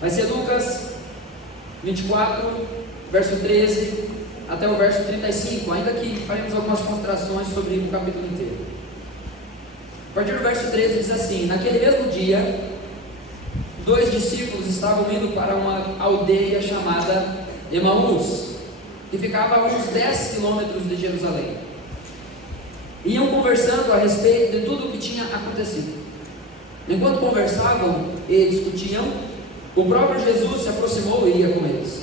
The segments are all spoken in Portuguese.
Vai ser Lucas 24, verso 13 até o verso 35, ainda que faremos algumas considerações sobre o capítulo inteiro. A partir do verso 13 diz assim: naquele mesmo dia, 2 discípulos estavam indo para uma aldeia chamada Emaús, que ficava a uns 10 quilômetros de Jerusalém. Iam conversando a respeito de tudo o que tinha acontecido. Enquanto conversavam e discutiam, o próprio Jesus se aproximou e ia com eles.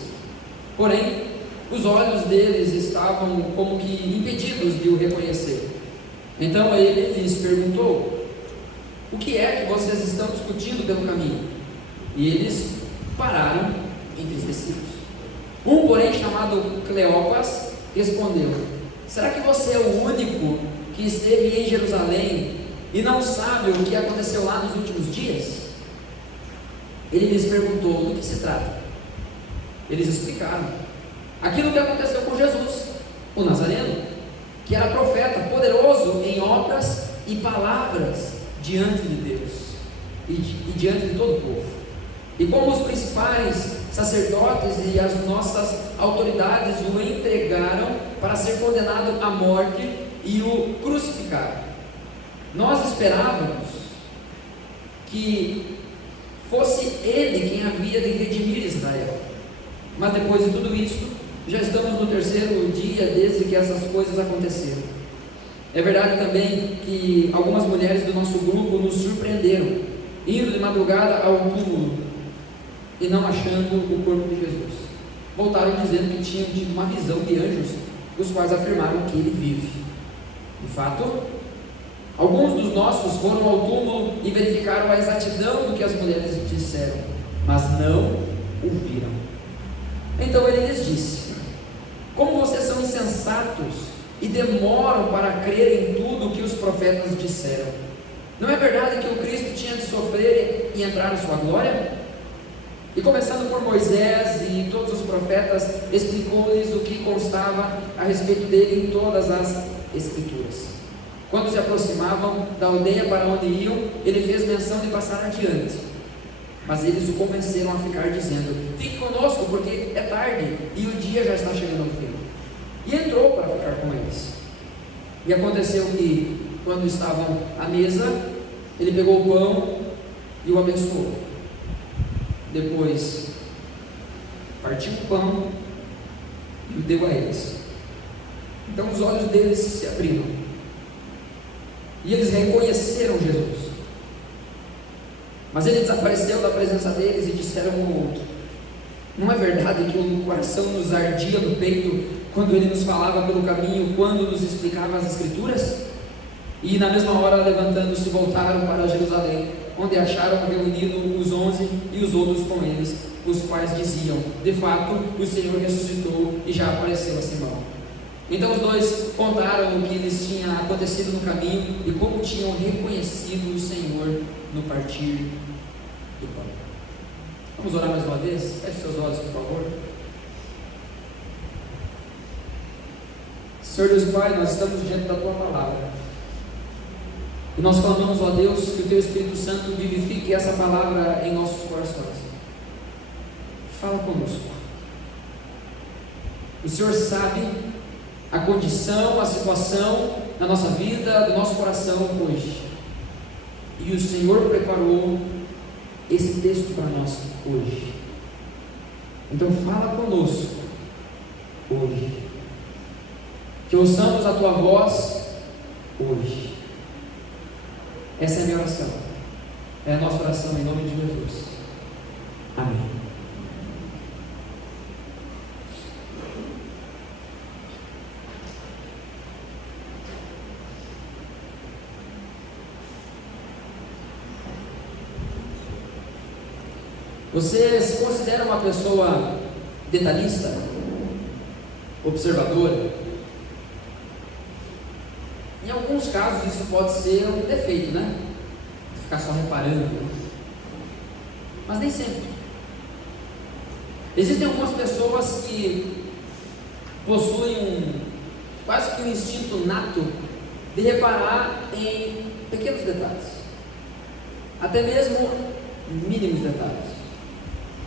Porém, os olhos deles estavam como que impedidos de o reconhecer. Então ele lhes perguntou: o que é que vocês estão discutindo pelo caminho? E eles pararam entristecidos. Um, porém, chamado Cleopas, respondeu: será que você é o único que esteve em Jerusalém e não sabe o que aconteceu lá nos últimos dias? Ele lhes perguntou: do que se trata? Eles explicaram aquilo que aconteceu com Jesus, o Nazareno, que era profeta, poderoso em obras e palavras diante de Deus e diante de todo o povo. E como os principais sacerdotes e as nossas autoridades o entregaram para ser condenado à morte e o crucificaram. Nós esperávamos que fosse ele quem havia de redimir Israel, mas depois de tudo isso, já estamos no 3º dia desde que essas coisas aconteceram. É verdade também que algumas mulheres do nosso grupo nos surpreenderam, indo de madrugada ao túmulo e não achando o corpo de Jesus. Voltaram dizendo que tinham tido uma visão de anjos, os quais afirmaram que ele vive. De fato, alguns dos nossos foram ao túmulo e verificaram a exatidão do que as mulheres disseram, mas não o viram. Então ele lhes disse: como vocês são insensatos e demoram para crer em tudo o que os profetas disseram? Não é verdade que o Cristo tinha de sofrer e entrar em sua glória? E começando por Moisés e todos os profetas, explicou-lhes o que constava a respeito dele em todas as Escrituras. Quando se aproximavam da aldeia para onde iam, ele fez menção de passar adiante. Mas eles o convenceram a ficar, dizendo: fique conosco, porque é tarde e o dia já está chegando ao fim. E entrou para ficar com eles. E aconteceu que, quando estavam à mesa, ele pegou o pão e o abençoou. Depois partiu o pão e o deu a eles. Então os olhos deles se abriram e eles reconheceram Jesus. Mas ele desapareceu da presença deles e disseram um ao outro: não é verdade que o coração nos ardia no peito quando ele nos falava pelo caminho, quando nos explicava as Escrituras? E na mesma hora, levantando-se, voltaram para Jerusalém, onde acharam reunidos os 11 e os outros com eles, os quais diziam: de fato, o Senhor ressuscitou e já apareceu a Simão. Então os dois contaram o que lhes tinha acontecido no caminho e como tinham reconhecido o Senhor no partir do pão. Vamos orar mais uma vez? Feche seus olhos, por favor. Senhor Deus Pai, nós estamos diante da Tua Palavra e nós clamamos, ó Deus, que o Teu Espírito Santo vivifique essa palavra em nossos corações. Fala conosco. O Senhor sabe a condição, a situação da nossa vida, do nosso coração hoje. E o Senhor preparou esse texto para nós hoje. Então fala conosco hoje. Que ouçamos a Tua voz hoje. Essa é a minha oração. É a nossa oração em nome de Jesus. Amém. Você se considera uma pessoa detalhista? Observadora? Em alguns casos isso pode ser um defeito, né? Ficar só reparando. Mas nem sempre. Existem algumas pessoas que possuem quase que um instinto nato de reparar em pequenos detalhes, até mesmo mínimos detalhes.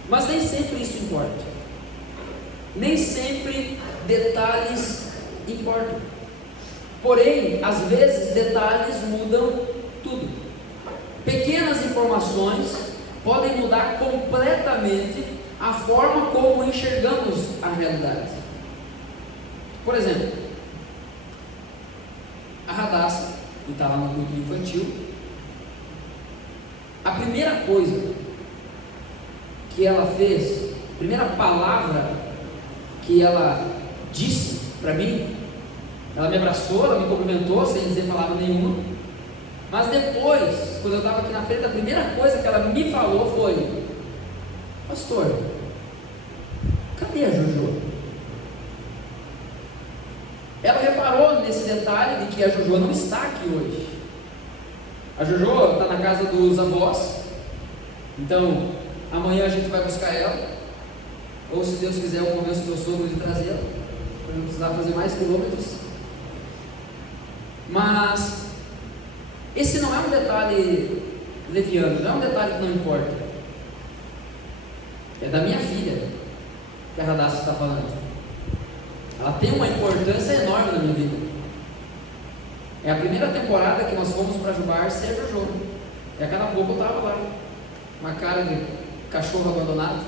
Mas nem sempre isso importa. Nem sempre detalhes importam. Porém, às vezes detalhes mudam tudo. Pequenas informações podem mudar completamente a forma como enxergamos a realidade. Por exemplo, a Radassa, que está lá no grupo infantil, a primeira coisa que ela fez, a primeira palavra que ela disse para mim, ela me abraçou, ela me cumprimentou sem dizer palavra nenhuma, mas depois, quando eu estava aqui na frente, a primeira coisa que ela me falou foi: pastor, cadê a Jojo? Ela reparou nesse detalhe de que a Jojo não está aqui hoje. A Jojo está na casa dos avós, então amanhã a gente vai buscar ela, ou se Deus quiser eu convenço o meu sogro de trazê-la, para não precisar fazer mais quilômetros. Mas esse não é um detalhe leviano, não é um detalhe que não importa. É da minha filha que a Radassa está falando. Ela tem uma importância enorme na minha vida. É a primeira temporada que nós fomos para Jubar sem a Jojo. E a cada pouco eu estava lá, uma cara de cachorro abandonado.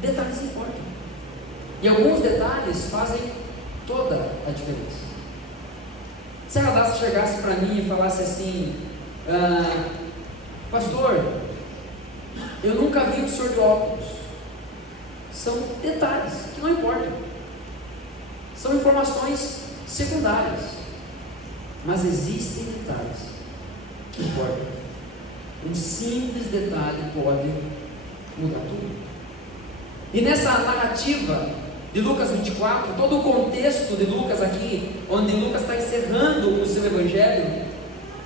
Detalhes importam. E alguns detalhes fazem toda a diferença. Se a Radassa chegasse para mim e falasse assim: pastor, eu nunca vi o senhor de óculos. São detalhes que não importam. São informações secundárias. Mas existem detalhes que importam. Um simples detalhe pode mudar tudo. E nessa narrativa de Lucas 24, todo o contexto de Lucas aqui, onde Lucas está encerrando o seu evangelho,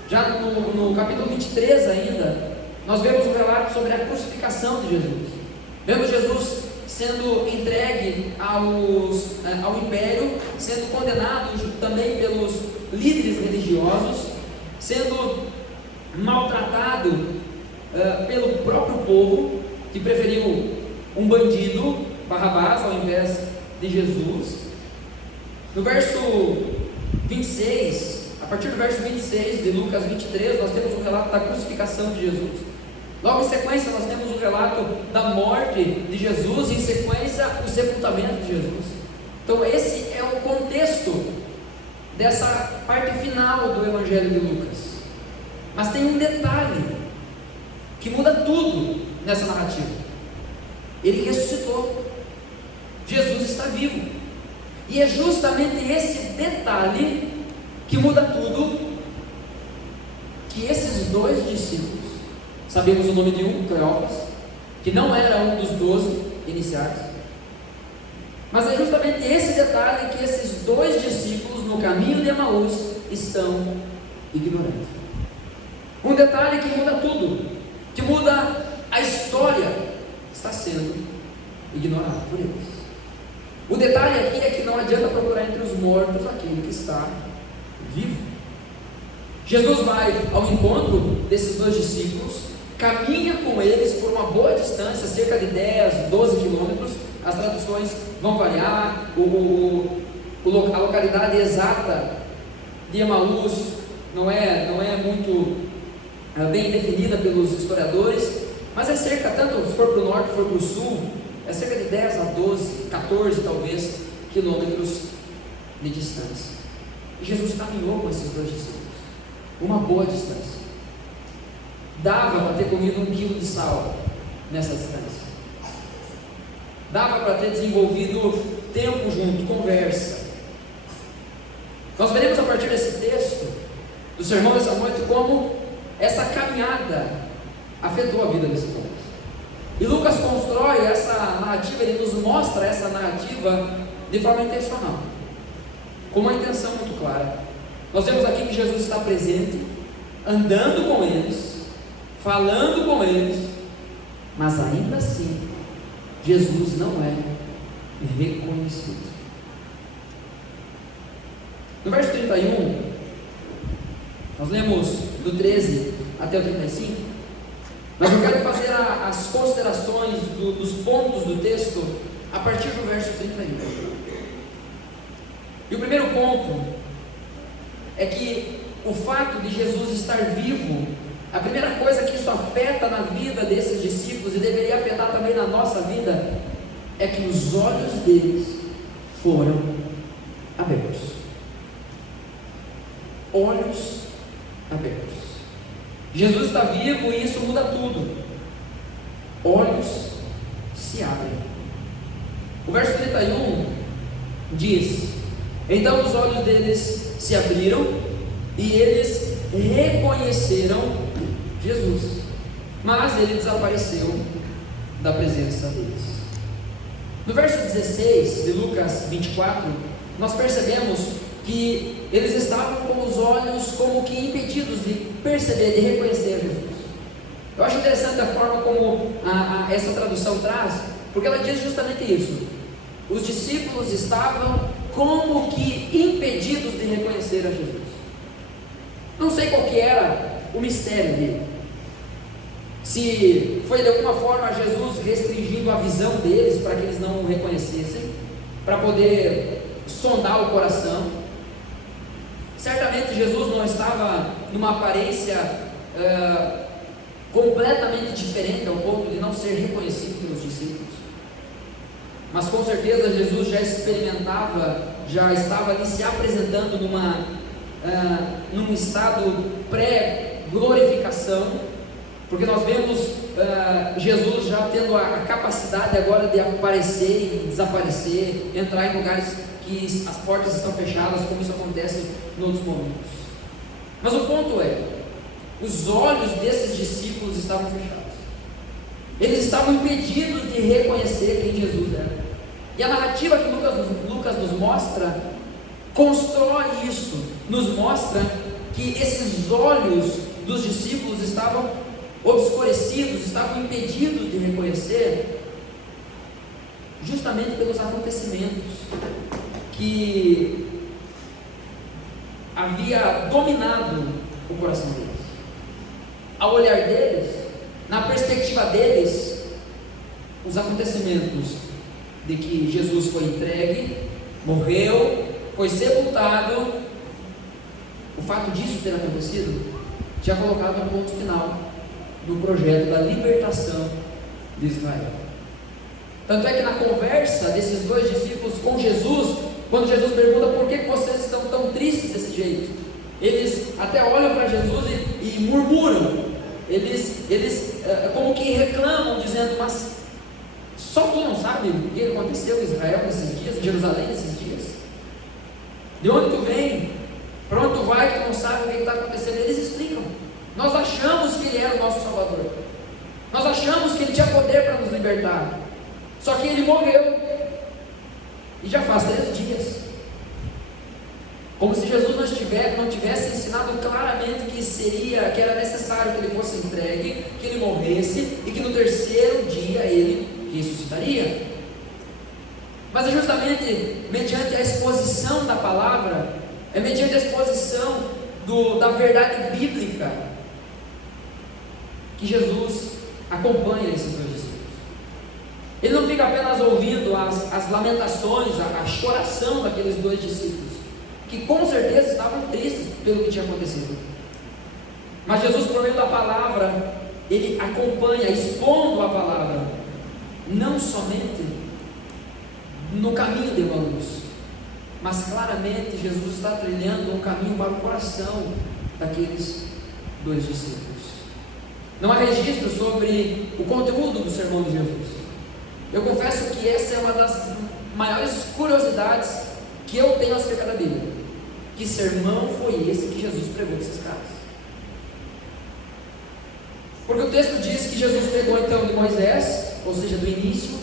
já no capítulo 23 ainda, nós vemos um relato sobre a crucificação de Jesus. Vemos Jesus sendo entregue ao império, sendo condenado também pelos líderes religiosos, sendo maltratado pelo próprio povo, que preferiu um bandido, Barrabás, ao invés de Jesus. No verso 26, a partir do verso 26 de Lucas 23, nós temos o relato da crucificação de Jesus. Logo em sequência nós temos o relato da morte de Jesus e em sequência o sepultamento de Jesus. Então esse é o contexto dessa parte final do Evangelho de Lucas. Mas tem um detalhe que muda tudo nessa narrativa. Ele ressuscitou. Jesus está vivo. E é justamente esse detalhe que muda tudo, que esses dois discípulos, sabemos o nome de um, Cleófas, que não era um dos 12 iniciais, mas é justamente esse detalhe que esses dois discípulos no caminho de Emaús estão ignorando. Um detalhe que muda tudo, que muda a história, está sendo ignorado por eles. O detalhe aqui é que não adianta procurar entre os mortos aquele que está vivo. Jesus vai ao encontro desses dois discípulos, caminha com eles por uma boa distância, cerca de 10, 12 quilômetros, as traduções vão variar, a localidade exata de Emaús não é muito bem definida pelos historiadores, mas é cerca, tanto se for para o norte, se for para o sul, é cerca de 10 a 12, 14 talvez, quilômetros de distância. E Jesus caminhou com esses dois discípulos, uma boa distância. Dava para ter comido 1 quilo de sal nessa distância. Dava para ter desenvolvido tempo junto, conversa. Nós veremos a partir desse texto, do sermão dessa noite, como essa caminhada afetou a vida desse povo. E Lucas constrói essa narrativa, ele nos mostra essa narrativa de forma intencional, com uma intenção muito clara. Nós vemos aqui que Jesus está presente, andando com eles, falando com eles, mas ainda assim, Jesus não é reconhecido. No verso 31, nós lemos do 13 até o 35, mas eu quero fazer as considerações dos pontos do texto a partir do verso 31. E o primeiro ponto é que o fato de Jesus estar vivo, a primeira coisa que isso afeta na vida desses discípulos e deveria afetar também na nossa vida, é que os olhos deles foram abertos. Olhos abertos. Jesus está vivo e isso muda tudo. Olhos se abrem. O verso 31 diz: então os olhos deles se abriram e eles reconheceram Jesus, mas ele desapareceu da presença deles. No verso 16 de Lucas 24, nós percebemos que eles estavam com os olhos como que impedidos de perceber, de reconhecer Jesus. Eu acho interessante a forma como essa tradução traz, porque ela diz justamente isso. Os discípulos estavam como que impedidos de reconhecer a Jesus. Não sei qual que era o mistério dele. Se foi de alguma forma Jesus restringindo a visão deles para que eles não o reconhecessem, para poder sondar o coração. Certamente Jesus não estava numa aparência completamente diferente ao ponto de não ser reconhecido pelos discípulos. Mas com certeza Jesus já experimentava, já estava ali se apresentando num estado pré-glorificação, porque nós vemos Jesus já tendo a capacidade agora de aparecer e desaparecer, entrar em lugares que as portas estão fechadas, como isso acontece em outros momentos. Mas o ponto é, os olhos desses discípulos estavam fechados. Eles estavam impedidos de reconhecer quem Jesus era. E a narrativa que Lucas nos mostra, constrói isso, nos mostra que esses olhos dos discípulos estavam obscurecidos, estavam impedidos de reconhecer, justamente pelos acontecimentos que havia dominado o coração deles. Ao olhar deles, na perspectiva deles, os acontecimentos de que Jesus foi entregue, morreu, foi sepultado, o fato disso ter acontecido, tinha colocado um ponto final no projeto da libertação de Israel. Tanto é que na conversa desses dois discípulos com Jesus, quando Jesus pergunta por que vocês estão tão tristes desse jeito, eles até olham para Jesus e murmuram, eles como que reclamam, dizendo, mas só tu não sabe o que aconteceu em Israel nesses dias, em Jerusalém nesses dias? De onde tu vem? Para onde tu vai que tu não sabe o que está acontecendo? Eles explicam. Nós achamos que Ele era o nosso Salvador, nós achamos que Ele tinha poder para nos libertar, só que Ele morreu, e já faz 3 dias, como se Jesus não tivesse ensinado claramente que era necessário que Ele fosse entregue, que Ele morresse, e que no 3º dia Ele ressuscitaria. Mas é justamente mediante a exposição da palavra, é mediante a exposição da verdade bíblica, que Jesus acompanha esses dois discípulos. Ele não fica apenas ouvindo as lamentações, a choração daqueles dois discípulos, que com certeza estavam tristes pelo que tinha acontecido. Mas Jesus, por meio da palavra, Ele acompanha, expondo a palavra, não somente no caminho de Emaús, mas claramente Jesus está trilhando um caminho para o coração daqueles dois discípulos. Não há registro sobre o conteúdo do sermão de Jesus. Eu confesso que essa é uma das maiores curiosidades que eu tenho acerca da Bíblia. Que sermão foi esse que Jesus pregou nesses caras? Porque o texto diz que Jesus pegou então de Moisés, ou seja, do início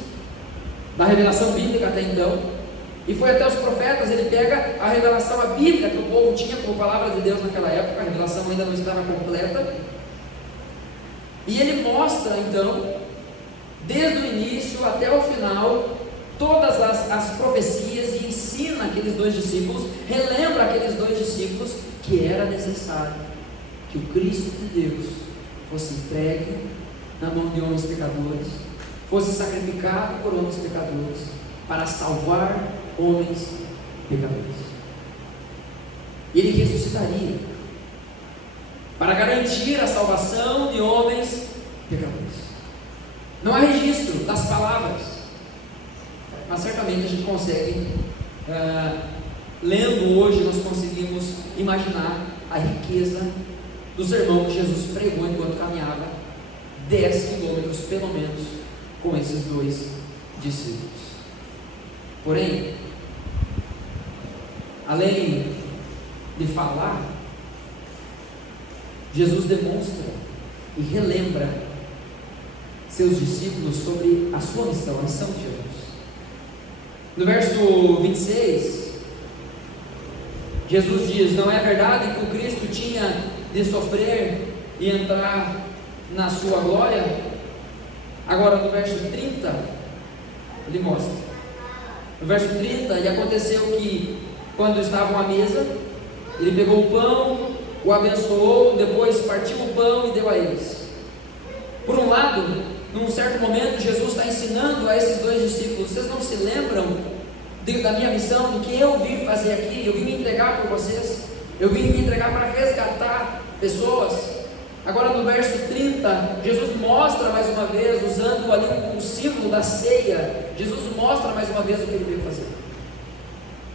da revelação bíblica até então, e foi até os profetas. Ele pega a revelação, a Bíblia que o povo tinha como palavra de Deus naquela época, a revelação ainda não estava completa, e ele mostra então, desde o início até o final, todas as profecias, e ensina aqueles dois discípulos, relembra aqueles dois discípulos que era necessário que o Cristo de Deus fosse entregue, na mão de homens pecadores, fosse sacrificado por homens pecadores, para salvar homens pecadores. E ele ressuscitaria para garantir a salvação de homens pecadores. Não há registro das palavras, mas certamente a gente consegue, lendo hoje, nós conseguimos imaginar a riqueza do sermão que Jesus pregou enquanto caminhava 10 quilômetros pelo menos com esses dois discípulos. Porém, além de falar, Jesus demonstra e relembra seus discípulos sobre a sua missão, a missão de Jesus. No verso 26, Jesus diz: não é verdade que o Cristo tinha de sofrer e entrar na sua glória? Agora no verso 30, ele mostra. No verso 30, e aconteceu que, quando estavam à mesa, ele pegou o pão, o abençoou, depois partiu o pão e deu a eles. Por um lado, num certo momento, Jesus está ensinando a esses dois discípulos: vocês não se lembram da minha missão, do que eu vim fazer aqui? Eu vim me entregar por vocês, eu vim me entregar para resgatar pessoas. Agora no verso 30, Jesus mostra mais uma vez, usando ali o símbolo da ceia, Jesus mostra mais uma vez o que ele veio fazer.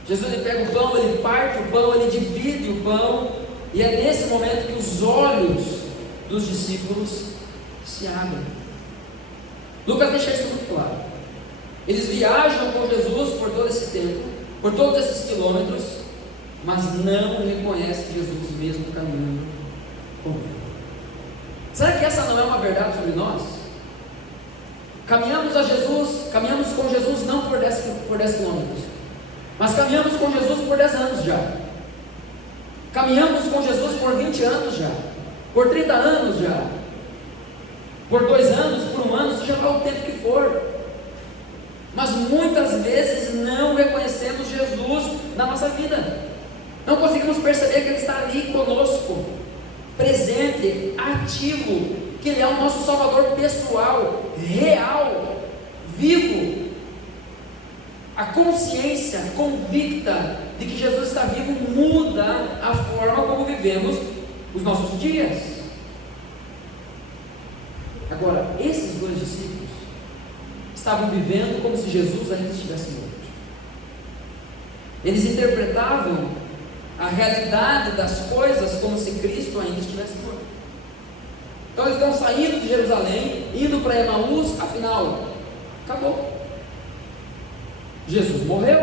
Jesus, ele pega o pão, ele parte o pão, ele divide o pão, e é nesse momento que os olhos dos discípulos se abrem. Lucas deixa isso muito claro. Eles viajam com Jesus por todo esse tempo, por todos esses quilômetros, mas não reconhecem Jesus mesmo caminhando com ele. Será que essa não é uma verdade sobre nós? Caminhamos com Jesus não por 10 quilômetros, mas caminhamos com Jesus por 10 anos já. Caminhamos com Jesus por 20 anos já, por 30 anos já, por 2 anos, por 1 ano, seja lá o tempo que for. Mas muitas vezes não reconhecemos Jesus na nossa vida. Não conseguimos perceber que Ele está ali conosco, presente, ativo, que Ele é o nosso Salvador pessoal, real, vivo. A consciência convicta de que Jesus está vivo muda a forma como vivemos os nossos dias. Agora, esses dois discípulos estavam vivendo como se Jesus ainda estivesse morto. Eles interpretavam a realidade das coisas como se Cristo ainda estivesse morto. Então eles estão saindo de Jerusalém, indo para Emaús, afinal, acabou. Jesus morreu.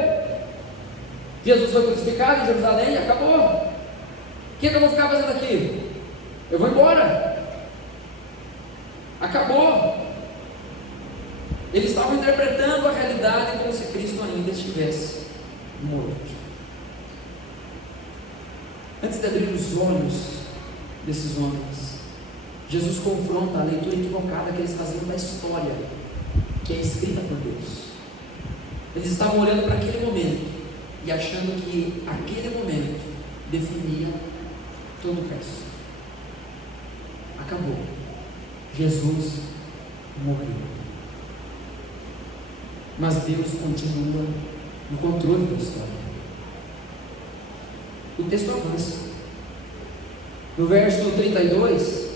Jesus foi crucificado em Jerusalém, acabou. O que eu vou ficar fazendo aqui? Eu vou embora. Acabou. Eles estavam interpretando a realidade como se Cristo ainda estivesse morto. Antes de abrir os olhos desses homens, Jesus confronta a leitura equivocada que eles faziam da história, que é escrita por Deus. Eles estavam olhando para aquele momento e achando que aquele momento definia todo o resto. Acabou. Jesus morreu. Mas Deus continua no controle da história. O texto avança. No verso 32,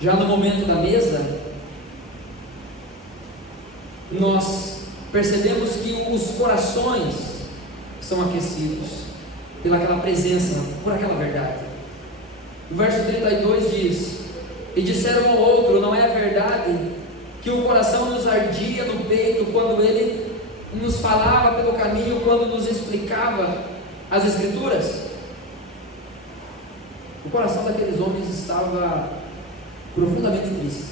já no momento da mesa, nós percebemos que os corações são aquecidos pelaquela presença, por aquela verdade. O verso 32 diz: e disseram um ao outro: não é a verdade que o coração nos ardia no peito quando ele nos falava pelo caminho, quando nos explicava as Escrituras? O coração daqueles homens estava profundamente triste.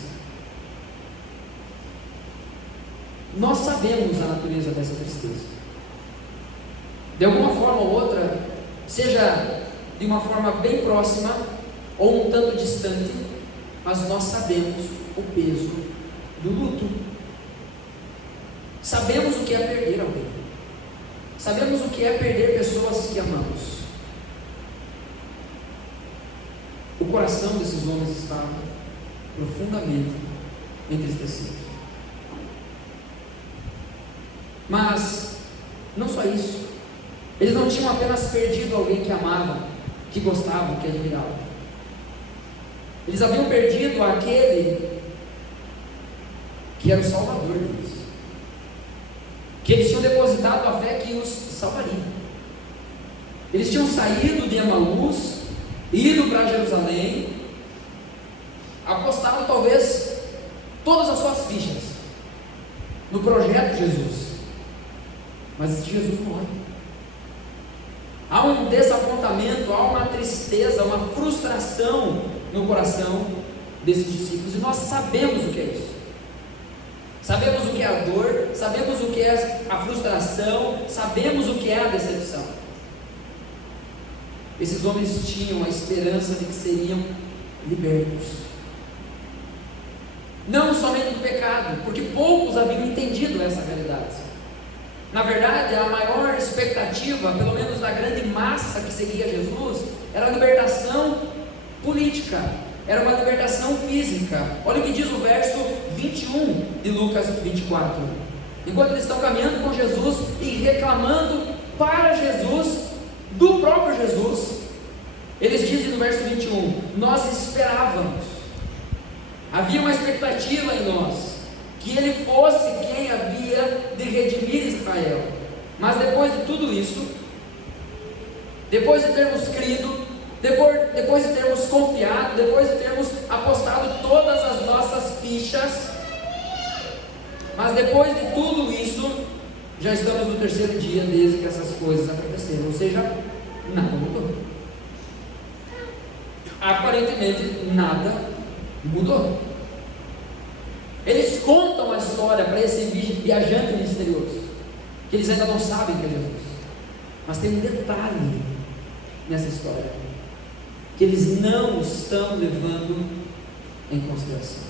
Nós sabemos a natureza dessa tristeza. De alguma forma ou outra, seja de uma forma bem próxima ou um tanto distante, mas nós sabemos o peso do luto. Sabemos o que é perder alguém. Sabemos o que é perder pessoas que amamos. O coração desses homens estava profundamente entristecidos. Mas, não só isso, eles não tinham apenas perdido alguém que amavam, que gostavam, que admiravam. Eles haviam perdido aquele que era o Salvador deles, que eles tinham depositado a fé que os salvaria. Eles tinham saído de Emaús, ido para Jerusalém, apostado talvez todas as suas fichas no projeto de Jesus, mas esse Jesus morre. Há um desapontamento, há uma tristeza, uma frustração no coração desses discípulos, e nós sabemos o que é isso. Sabemos o que é a dor, sabemos o que é a frustração, sabemos o que é a decepção. Esses homens tinham a esperança de que seriam libertos, não somente do pecado, porque poucos haviam entendido essa realidade. Na verdade, a maior expectativa, pelo menos da grande massa que seguia Jesus, era a libertação política, era uma libertação física. Olha o que diz o verso 21 de Lucas 24. Enquanto eles estão caminhando com Jesus e reclamando para Jesus, do próprio Jesus, eles dizem no verso 21, nós esperávamos, havia uma expectativa em nós, que ele fosse quem havia de redimir Israel. Mas depois de tudo isso, depois de termos crido, depois de termos confiado, depois de termos apostado todas as nossas fichas, mas depois de tudo isso, já estamos no terceiro dia desde que essas coisas aconteceram, ou seja, nada mudou. Aparentemente nada mudou. Eles contam a história para esse viajante misterioso, que eles ainda não sabem que é Jesus. Mas tem um detalhe nessa história, que eles não estão levando em consideração.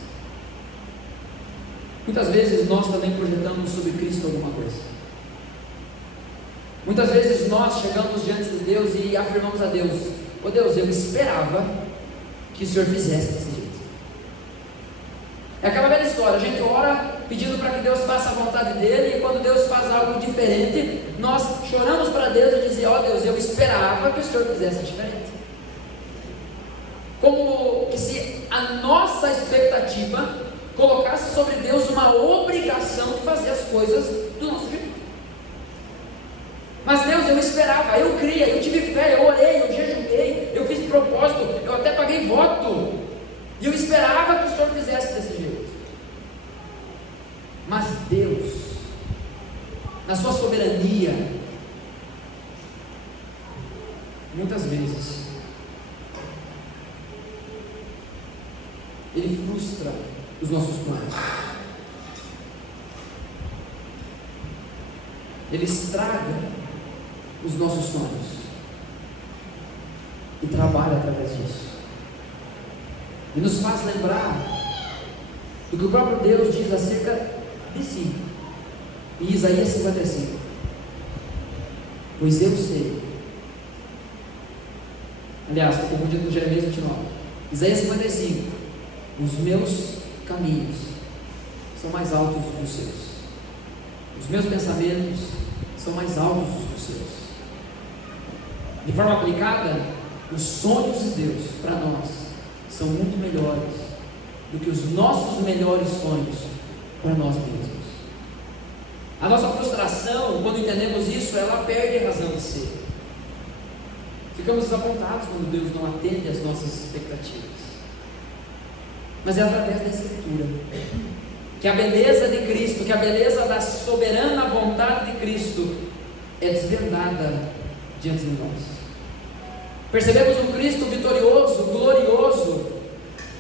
Muitas vezes nós também projetamos sobre Cristo alguma coisa. Muitas vezes nós chegamos diante de Deus e afirmamos a Deus: "Ô Deus, eu esperava que o Senhor fizesse desse jeito." É aquela velha história, a gente ora pedindo para que Deus faça a vontade dele, e quando Deus faz algo diferente, nós choramos para Deus e dizemos: "Ó Deus, eu esperava que o Senhor fizesse diferente." Como que se a nossa expectativa colocasse sobre Deus uma obrigação de fazer as coisas do nosso jeito. Mas Deus, eu esperava, eu cria, eu tive fé, eu orei, eu jejuei, eu fiz propósito, eu até paguei voto, e eu esperava que o Senhor fizesse desse jeito. Mas Deus, na sua soberania, muitas vezes Ele frustra os nossos planos. Ele estraga os nossos sonhos e trabalha através disso, e nos faz lembrar do que o próprio Deus diz acerca de si em Isaías 55: "Pois eu sei." Aliás, estou confundindo com Jeremias 29. Isaías 55: "Os meus caminhos são mais altos do que os seus, os meus pensamentos são mais altos do que os seus." De forma aplicada, os sonhos de Deus para nós são muito melhores do que os nossos melhores sonhos para nós mesmos. A nossa frustração, quando entendemos isso, ela perde a razão de ser. Ficamos desapontados quando Deus não atende às nossas expectativas. Mas é através da Escritura que a beleza de Cristo, que a beleza da soberana vontade de Cristo é desvendada diante de nós. Percebemos um Cristo vitorioso, glorioso,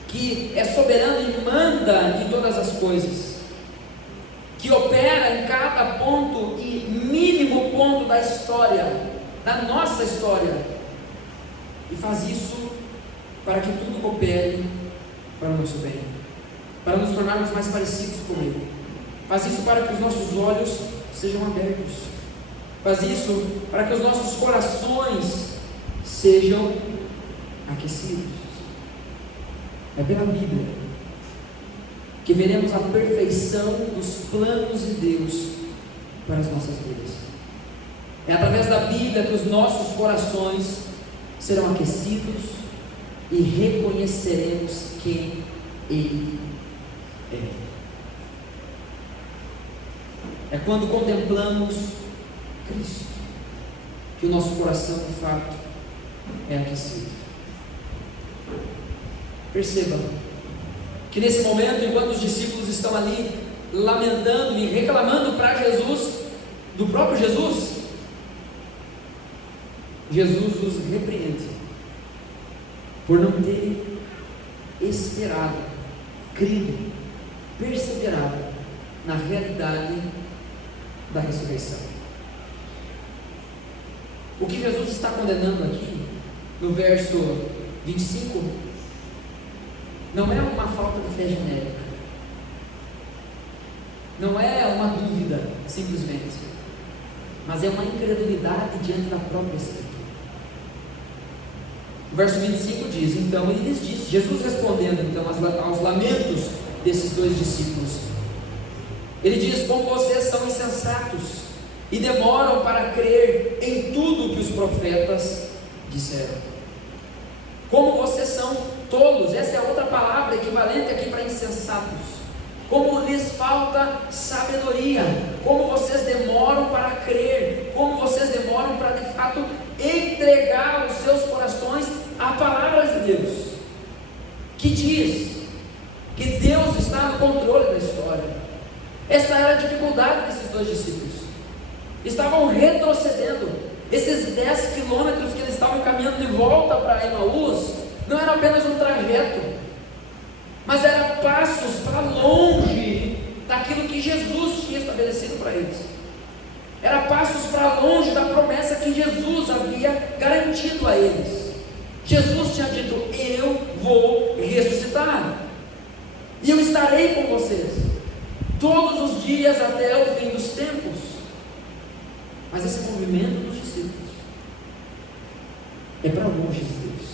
que é soberano e manda em todas as coisas, que opera em cada ponto e mínimo ponto da história, da nossa história, e faz isso para que tudo coopere para o nosso bem, para nos tornarmos mais parecidos com Ele. Faz isso para que os nossos olhos sejam abertos, faz isso para que os nossos corações sejam aquecidos. É pela Bíblia que veremos a perfeição dos planos de Deus para as nossas vidas. É através da Bíblia que os nossos corações serão aquecidos e reconheceremos quem Ele é. É quando contemplamos Cristo que o nosso coração, de fato, é aquecido. Perceba que nesse momento, enquanto os discípulos estão ali lamentando e reclamando para Jesus, do próprio Jesus, Jesus os repreende por não terem esperado, crido, perseverado na realidade da ressurreição. O que Jesus está condenando aqui, no verso 25, não é uma falta de fé genérica, não é uma dúvida simplesmente, mas é uma incredulidade diante da própria Escritura. O verso 25 diz: então ele lhes disse, Jesus respondendo então aos lamentos desses dois discípulos, ele diz: como vocês são insensatos e demoram para crer em tudo que os profetas disseram. Como vocês são tolos, essa é outra palavra equivalente aqui para insensatos. Como lhes falta sabedoria, como vocês demoram para crer, como vocês demoram para de fato entregar os seus corações à palavra de Deus, que diz que Deus está no controle da história. Esta era a dificuldade desses dois discípulos. Estavam retrocedendo. Esses 10 quilômetros que eles estavam caminhando de volta para Emaús não era apenas um trajeto, mas era passos para longe daquilo que Jesus tinha estabelecido para eles. Era passos para longe da promessa que Jesus havia garantido a eles. Jesus tinha dito: eu vou ressuscitar, e eu estarei com vocês todos os dias até o fim dos tempos. Mas esse movimento dos discípulos é para longe de Deus.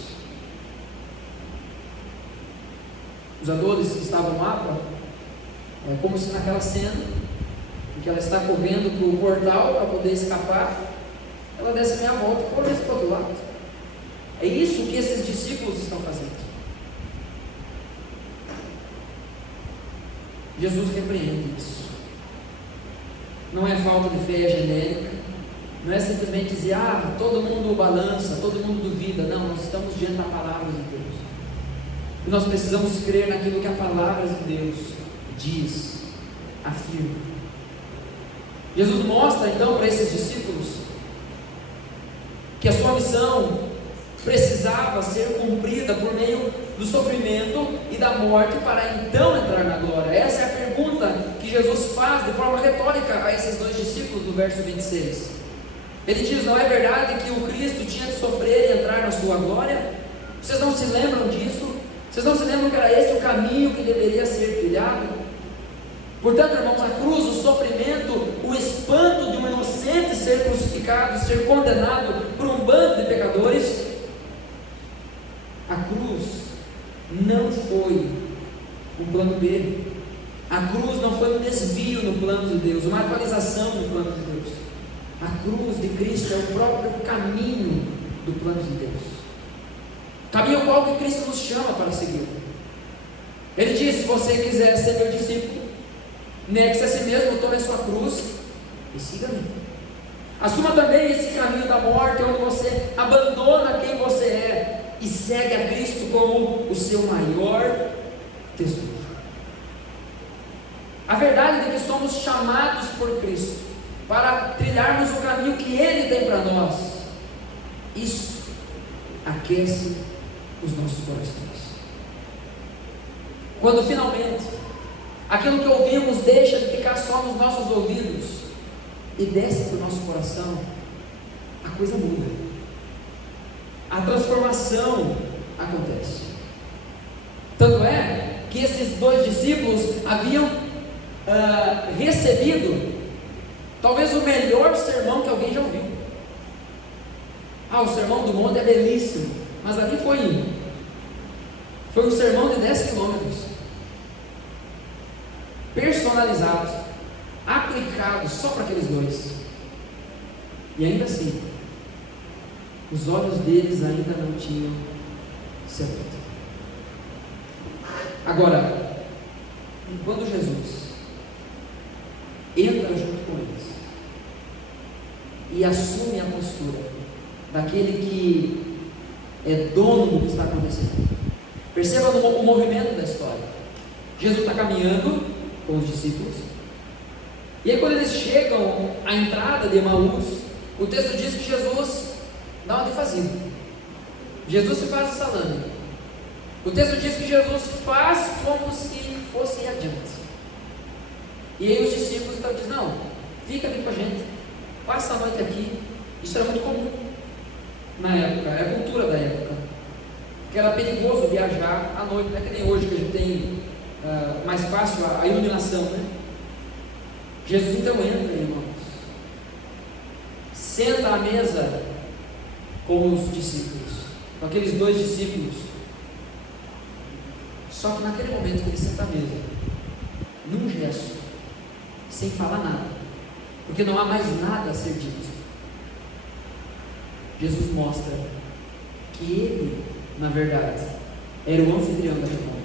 Os atores que estavam lá, é como se naquela cena em que ela está correndo para o portal para poder escapar, ela desce meia volta e corre para o outro lado. É isso que esses discípulos estão fazendo. Jesus repreende isso. Não é falta de fé genérica, não é simplesmente dizer: todo mundo balança, todo mundo duvida. Não, nós estamos diante da palavra de Deus, e nós precisamos crer naquilo que a palavra de Deus diz, afirma. Jesus mostra então para esses discípulos que a sua missão precisava ser cumprida por meio do sofrimento e da morte, para então entrar na glória. Essa é a pergunta que Jesus faz de forma retórica a esses dois discípulos no verso 26. Ele diz: não é verdade que o Cristo tinha de sofrer e entrar na sua glória? Vocês não se lembram disso? Vocês não se lembram que era esse o caminho que deveria ser trilhado? Portanto, irmãos, a cruz, o sofrimento, o espanto de um inocente ser crucificado, ser condenado por um bando de pecadores, a cruz não foi um plano B. A cruz não foi um desvio no plano de Deus, uma atualização no plano de Deus. A cruz de Cristo é o próprio caminho do plano de Deus, caminho ao qual que Cristo nos chama para seguir. Ele diz: se você quiser ser meu discípulo, negue-se a si mesmo, tome a sua cruz e siga-me. Assuma também esse caminho da morte, onde você abandona quem você é e segue a Cristo como o seu maior tesouro. A verdade é que somos chamados por Cristo para trilharmos o caminho que Ele tem para nós. Isso aquece os nossos corações. Quando finalmente aquilo que ouvimos deixa de ficar só nos nossos ouvidos e desce para o nosso coração, a coisa muda. A transformação acontece. Tanto é que esses dois discípulos haviam recebido talvez o melhor sermão que alguém já ouviu. O sermão do monte é belíssimo, mas ali foi um sermão de 10 quilômetros. personalizados, aplicados só para aqueles dois. E ainda assim, os olhos deles ainda não tinham se aberto. Agora, quando Jesus entra junto com eles e assume a postura daquele que é dono do que está acontecendo, perceba o movimento da história. Jesus está caminhando com os discípulos, e aí quando eles chegam à entrada de Emaús, o texto diz que Jesus dá uma defasida. Jesus se faz essa lâmina. O texto diz que Jesus faz como se fosse ir adiante. E aí os discípulos então dizem: não, fica aqui com a gente, passa a noite aqui. Isso era muito comum na época, era a cultura da época, que era perigoso viajar à noite. Não é que nem hoje que a gente tem mais fácil a iluminação, né? Jesus então entra, irmãos, senta à mesa com os discípulos, com aqueles dois discípulos. Só que naquele momento que ele senta à mesa, num gesto, sem falar nada, porque não há mais nada a ser dito, Jesus mostra que ele, na verdade, era o anfitrião daquele momento,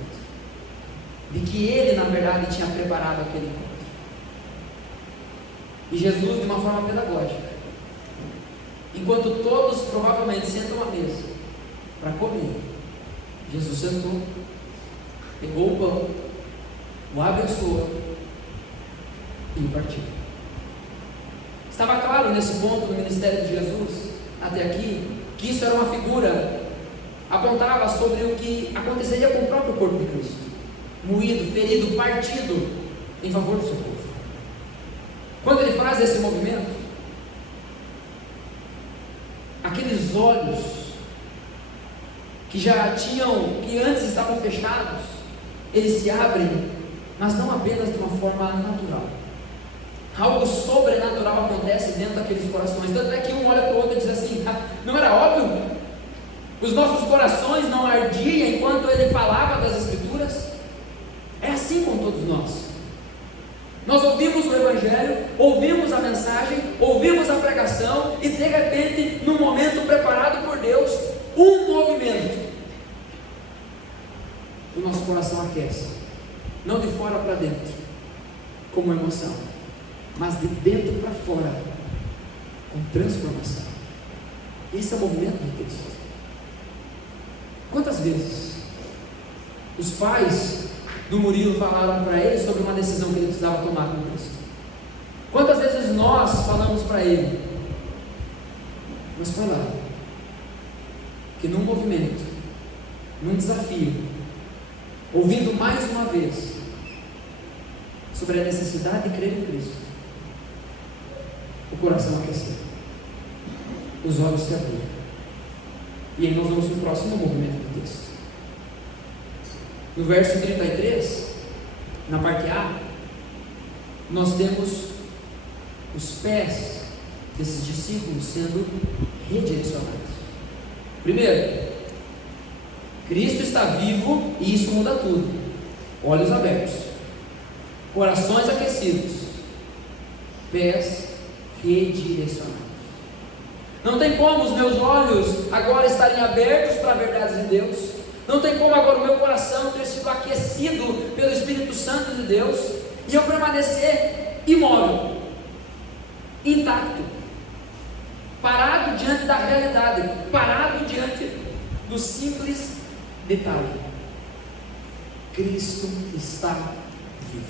de que ele, na verdade, tinha preparado aquele encontro. E Jesus, de uma forma pedagógica, enquanto todos provavelmente sentam à mesa para comer, Jesus sentou, pegou o pão, o abençoou e o partiu. Estava claro nesse ponto do ministério de Jesus, até aqui, que isso era uma figura, apontava sobre o que aconteceria com o próprio corpo de Cristo, moído, ferido, partido em favor do seu povo. Quando ele faz esse movimento, aqueles olhos que antes estavam fechados, eles se abrem, mas não apenas de uma forma natural. Algo sobrenatural acontece dentro daqueles corações. Tanto é que um olha para o outro e diz assim: não era óbvio? Os nossos corações não ardiam enquanto ele falava das Escrituras? É assim com todos nós. Nós ouvimos o Evangelho, ouvimos a mensagem, ouvimos a pregação, e de repente, num momento preparado por Deus, um movimento, o nosso coração aquece, não de fora para dentro, como emoção, mas de dentro para fora, com transformação. Esse é o movimento de Cristo. Quantas vezes os pais do Murilo falaram para ele sobre uma decisão que ele precisava tomar com Cristo? Quantas vezes nós falamos para ele? Mas foi lá que num movimento, num desafio, ouvindo mais uma vez sobre a necessidade de crer em Cristo, o coração aqueceu, os olhos se abriram. E aí nós vamos para o próximo movimento do texto. No verso 33, na parte A, nós temos os pés desses discípulos sendo redirecionados. Primeiro, Cristo está vivo e isso muda tudo. Olhos abertos, corações aquecidos, pés redirecionados. Não tem como os meus olhos agora estarem abertos para verdades de Deus. Não tem como agora o meu coração ter sido aquecido pelo Espírito Santo de Deus e eu permanecer imóvel, intacto, parado diante da realidade, parado diante do simples detalhe: Cristo está vivo.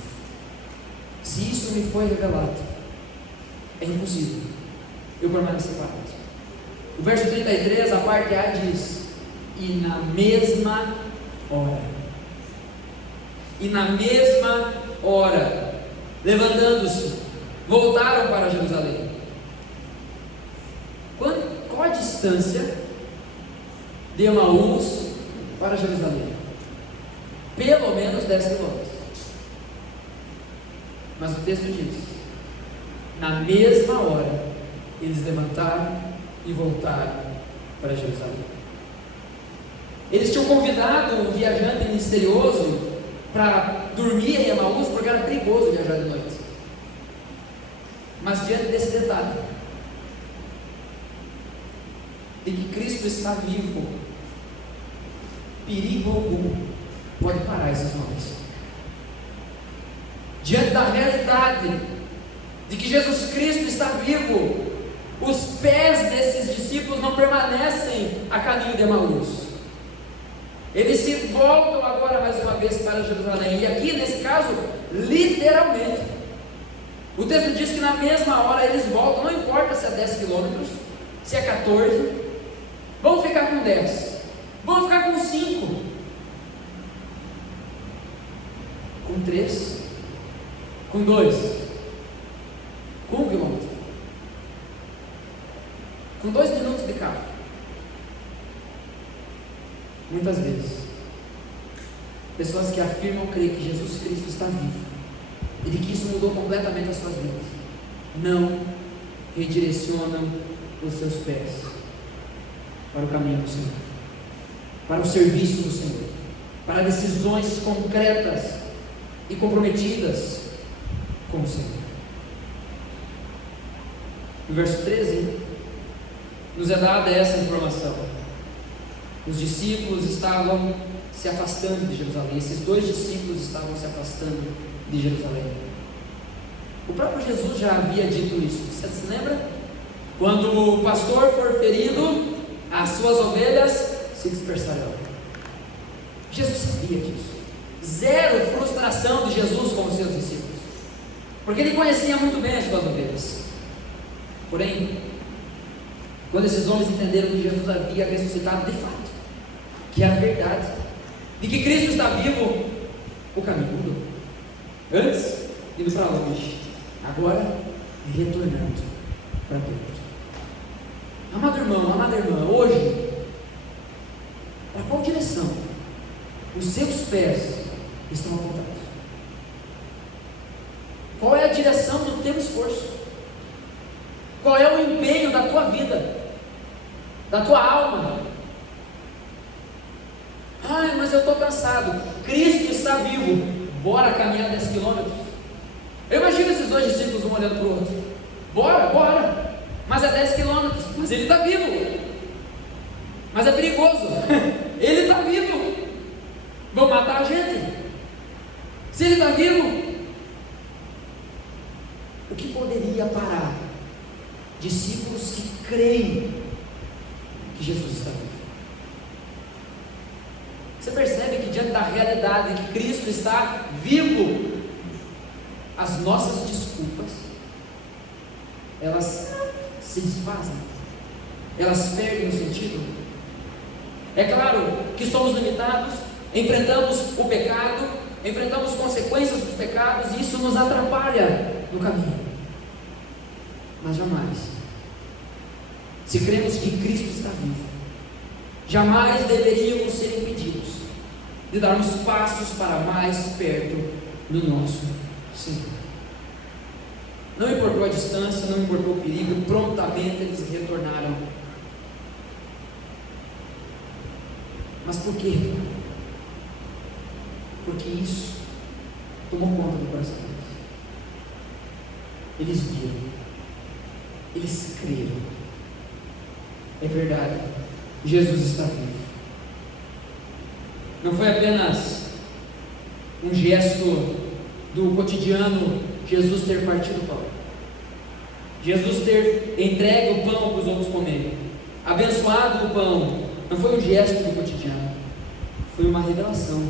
Se isso me foi revelado, é impossível eu permanecer parado. O verso 33, a parte A diz: e na mesma hora, levantando-se, voltaram para Jerusalém. Qual a distância de Emaús para Jerusalém? Pelo menos 10 quilômetros. Mas o texto diz: na mesma hora, eles levantaram e voltaram para Jerusalém. Eles tinham convidado um viajante misterioso para dormir em Emaús, porque era perigoso perigoso viajar de noite. Mas diante desse detalhe, de que Cristo está vivo, perigo algum pode parar esses homens. Diante da realidade de que Jesus Cristo está vivo, os pés desses discípulos não permanecem a caminho de Emaús. Eles se voltam agora mais uma vez para Jerusalém. E aqui nesse caso, literalmente, o texto diz que na mesma hora eles voltam. Não importa se é 10 quilômetros, se é 14. Vamos ficar com 10. Vamos ficar com 5. Com 3. Com 2. Com 1 quilômetro. Com 2 minutos de carro. Muitas vezes, pessoas que afirmam crer que Jesus Cristo está vivo e de que isso mudou completamente as suas vidas, não redirecionam os seus pés para o caminho do Senhor, para o serviço do Senhor, para decisões concretas e comprometidas com o Senhor. No verso 13, nos é dada essa informação. Os discípulos estavam se afastando de Jerusalém. Esses 2 discípulos estavam se afastando de Jerusalém. O próprio Jesus já havia dito isso. Você se lembra? Quando o pastor for ferido, as suas ovelhas se dispersarão. Jesus sabia disso. Zero frustração de Jesus com os seus discípulos, porque ele conhecia muito bem as suas ovelhas. Porém, quando esses homens entenderam que Jesus havia ressuscitado de fato, que é a verdade, de que Cristo está vivo, o caminho mudou. Antes, indo para longe, agora, retornando para dentro. Amado irmão, amada irmã, hoje, para qual direção os seus pés estão apontados? Qual é a direção do teu esforço? Qual é o empenho da tua vida, da tua alma? Ai, mas eu estou cansado. Cristo está vivo. Bora caminhar 10 quilômetros. Eu imagino esses 2 discípulos um olhando para o outro. Bora. Mas é 10 quilômetros. Mas ele está vivo. Mas é perigoso. Ele está vivo. Vão matar a gente. Se ele está vivo, o que poderia parar discípulos que creem que Jesus está vivo? Você percebe que diante da realidade de que Cristo está vivo, as nossas desculpas, elas se desfazem, elas perdem o sentido. É claro que somos limitados, enfrentamos o pecado, enfrentamos consequências dos pecados, e isso nos atrapalha no caminho. Mas jamais, se cremos que Cristo está vivo, jamais deveríamos ser impedidos de darmos passos para mais perto do nosso Senhor. Não importou a distância, não importou o perigo, prontamente eles retornaram. Mas por que retornaram? Porque isso tomou conta do coração deles. Eles viram, eles creram. É verdade, Jesus está vivo. Não foi apenas um gesto do cotidiano Jesus ter partido o pão, Jesus ter entregue o pão para os outros comerem, abençoado o pão. Não foi um gesto do cotidiano, foi uma revelação.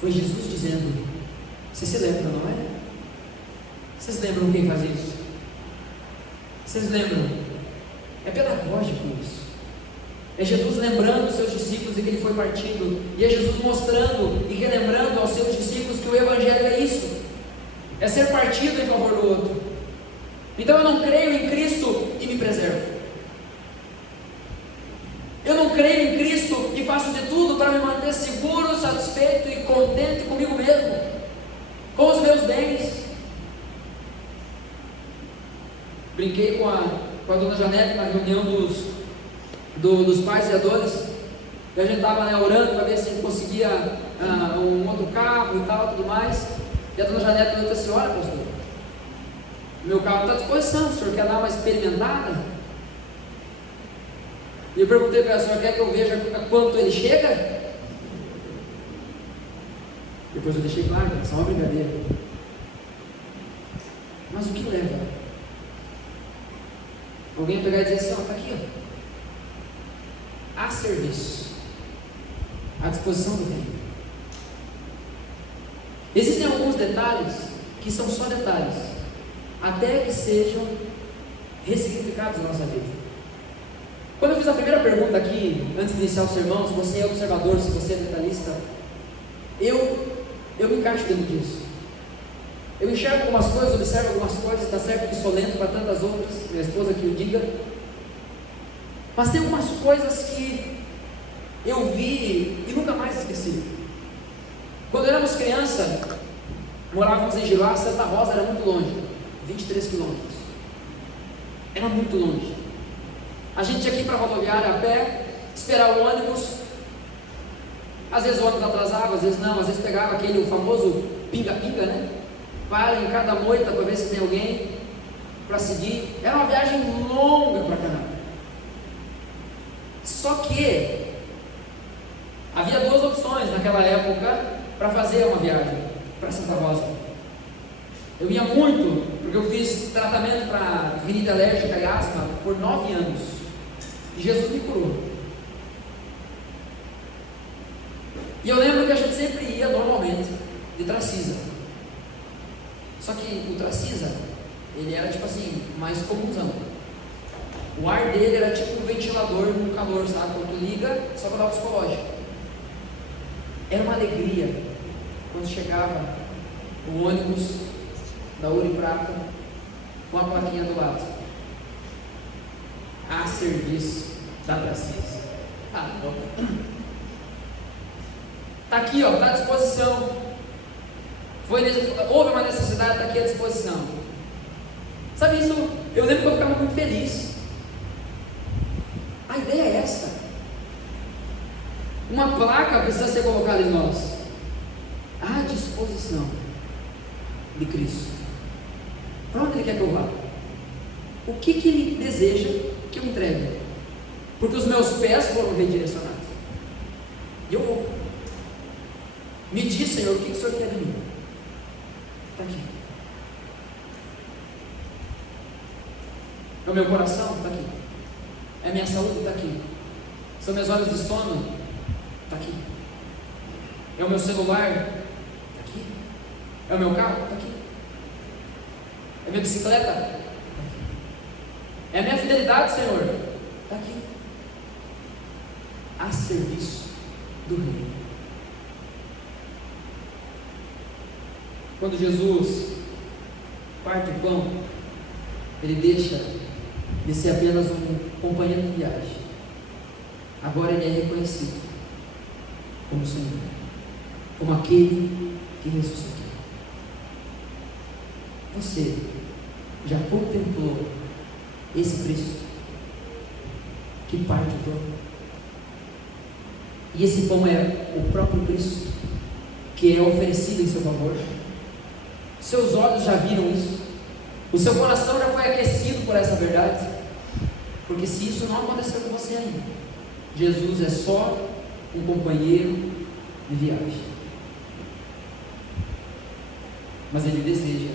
Foi Jesus dizendo: você se lembra, não é? Vocês lembram quem faz isso? Vocês lembram? É pedagógico isso. É Jesus lembrando os seus discípulos de que ele foi partido, e é Jesus mostrando e relembrando aos seus discípulos que o Evangelho é isso, é ser partido em favor do outro. Então eu não creio em Cristo e me preservo. Eu não creio em Cristo e faço de tudo para me manter seguro, satisfeito e contente comigo mesmo, com os meus bens. Brinquei com a dona Janete na reunião dos pais vereadores, e a gente estava orando para ver se a gente conseguia um outro carro e tal, tudo mais. E a dona Janete perguntou assim: olha, pastor, meu carro está à disposição, o senhor quer dar uma experimentada? E eu perguntei para ela: o senhor quer que eu veja a quanto ele chega? Depois eu deixei claro, é só uma brincadeira. Mas o que leva alguém a pegar e dizer assim: ó, está aqui, ó, a serviço, à disposição do reino. Existem alguns detalhes que são só detalhes, até que sejam ressignificados na nossa vida. Quando eu fiz a primeira pergunta aqui, antes de iniciar o sermão, se você é observador, se você é detalhista, eu me encaixo dentro disso. Eu enxergo algumas coisas, observo algumas coisas, está certo que sou lento para tantas outras, minha esposa que o diga, mas tem algumas coisas que eu vi e nunca mais esqueci. Quando éramos criança, morávamos em Gilá, Santa Rosa era muito longe, 23 quilômetros, era muito longe. A gente tinha que ir para a rodoviária a pé, esperar o ônibus, às vezes o ônibus atrasava, às vezes não, às vezes pegava aquele famoso pinga-pinga, né? Para em cada moita para ver se tem alguém para seguir. Era uma viagem longa para caramba. Só que havia duas opções naquela época para fazer uma viagem para Santa Rosa. Eu ia muito, porque eu fiz tratamento para rinite alérgica e asma por 9 anos. E Jesus me curou. E eu lembro que a gente sempre ia normalmente de Tracisa. Só que o Tracisa, ele era tipo assim, mais comunzão. O ar dele era tipo um ventilador no calor, sabe? Quando tu liga, só para dar o psicológico. Era uma alegria quando chegava o ônibus da Ouro e Prata com a plaquinha do lado: a serviço da Tracisa. Está aqui, ó, está à disposição. Houve uma necessidade, está aqui à disposição. Sabe isso? Eu lembro que eu ficava muito feliz. A ideia é essa. Uma placa precisa ser colocada em nós, à disposição de Cristo. Para onde Ele quer que eu vá? O que Ele deseja que eu entregue? Porque os meus pés foram redirecionados. E eu vou. Me diz, Senhor, o que o Senhor quer de mim? Está aqui. É o meu coração? Está aqui. É a minha saúde? Está aqui. São meus olhos de sono? Está aqui. É o meu celular? Está aqui. É o meu carro? Está aqui. É a minha bicicleta? Está aqui. É a minha fidelidade, Senhor? Está aqui. A serviço do reino. Quando Jesus parte o pão, Ele deixa de ser apenas um companheiro de viagem. Agora Ele é reconhecido como Senhor, como aquele que ressuscitou. Você já contemplou esse Cristo que parte o pão? E esse pão é o próprio Cristo que é oferecido em seu favor. Seus olhos já viram isso, o seu coração já foi aquecido por essa verdade, porque se isso não aconteceu com você ainda, Jesus é só um companheiro de viagem, mas Ele deseja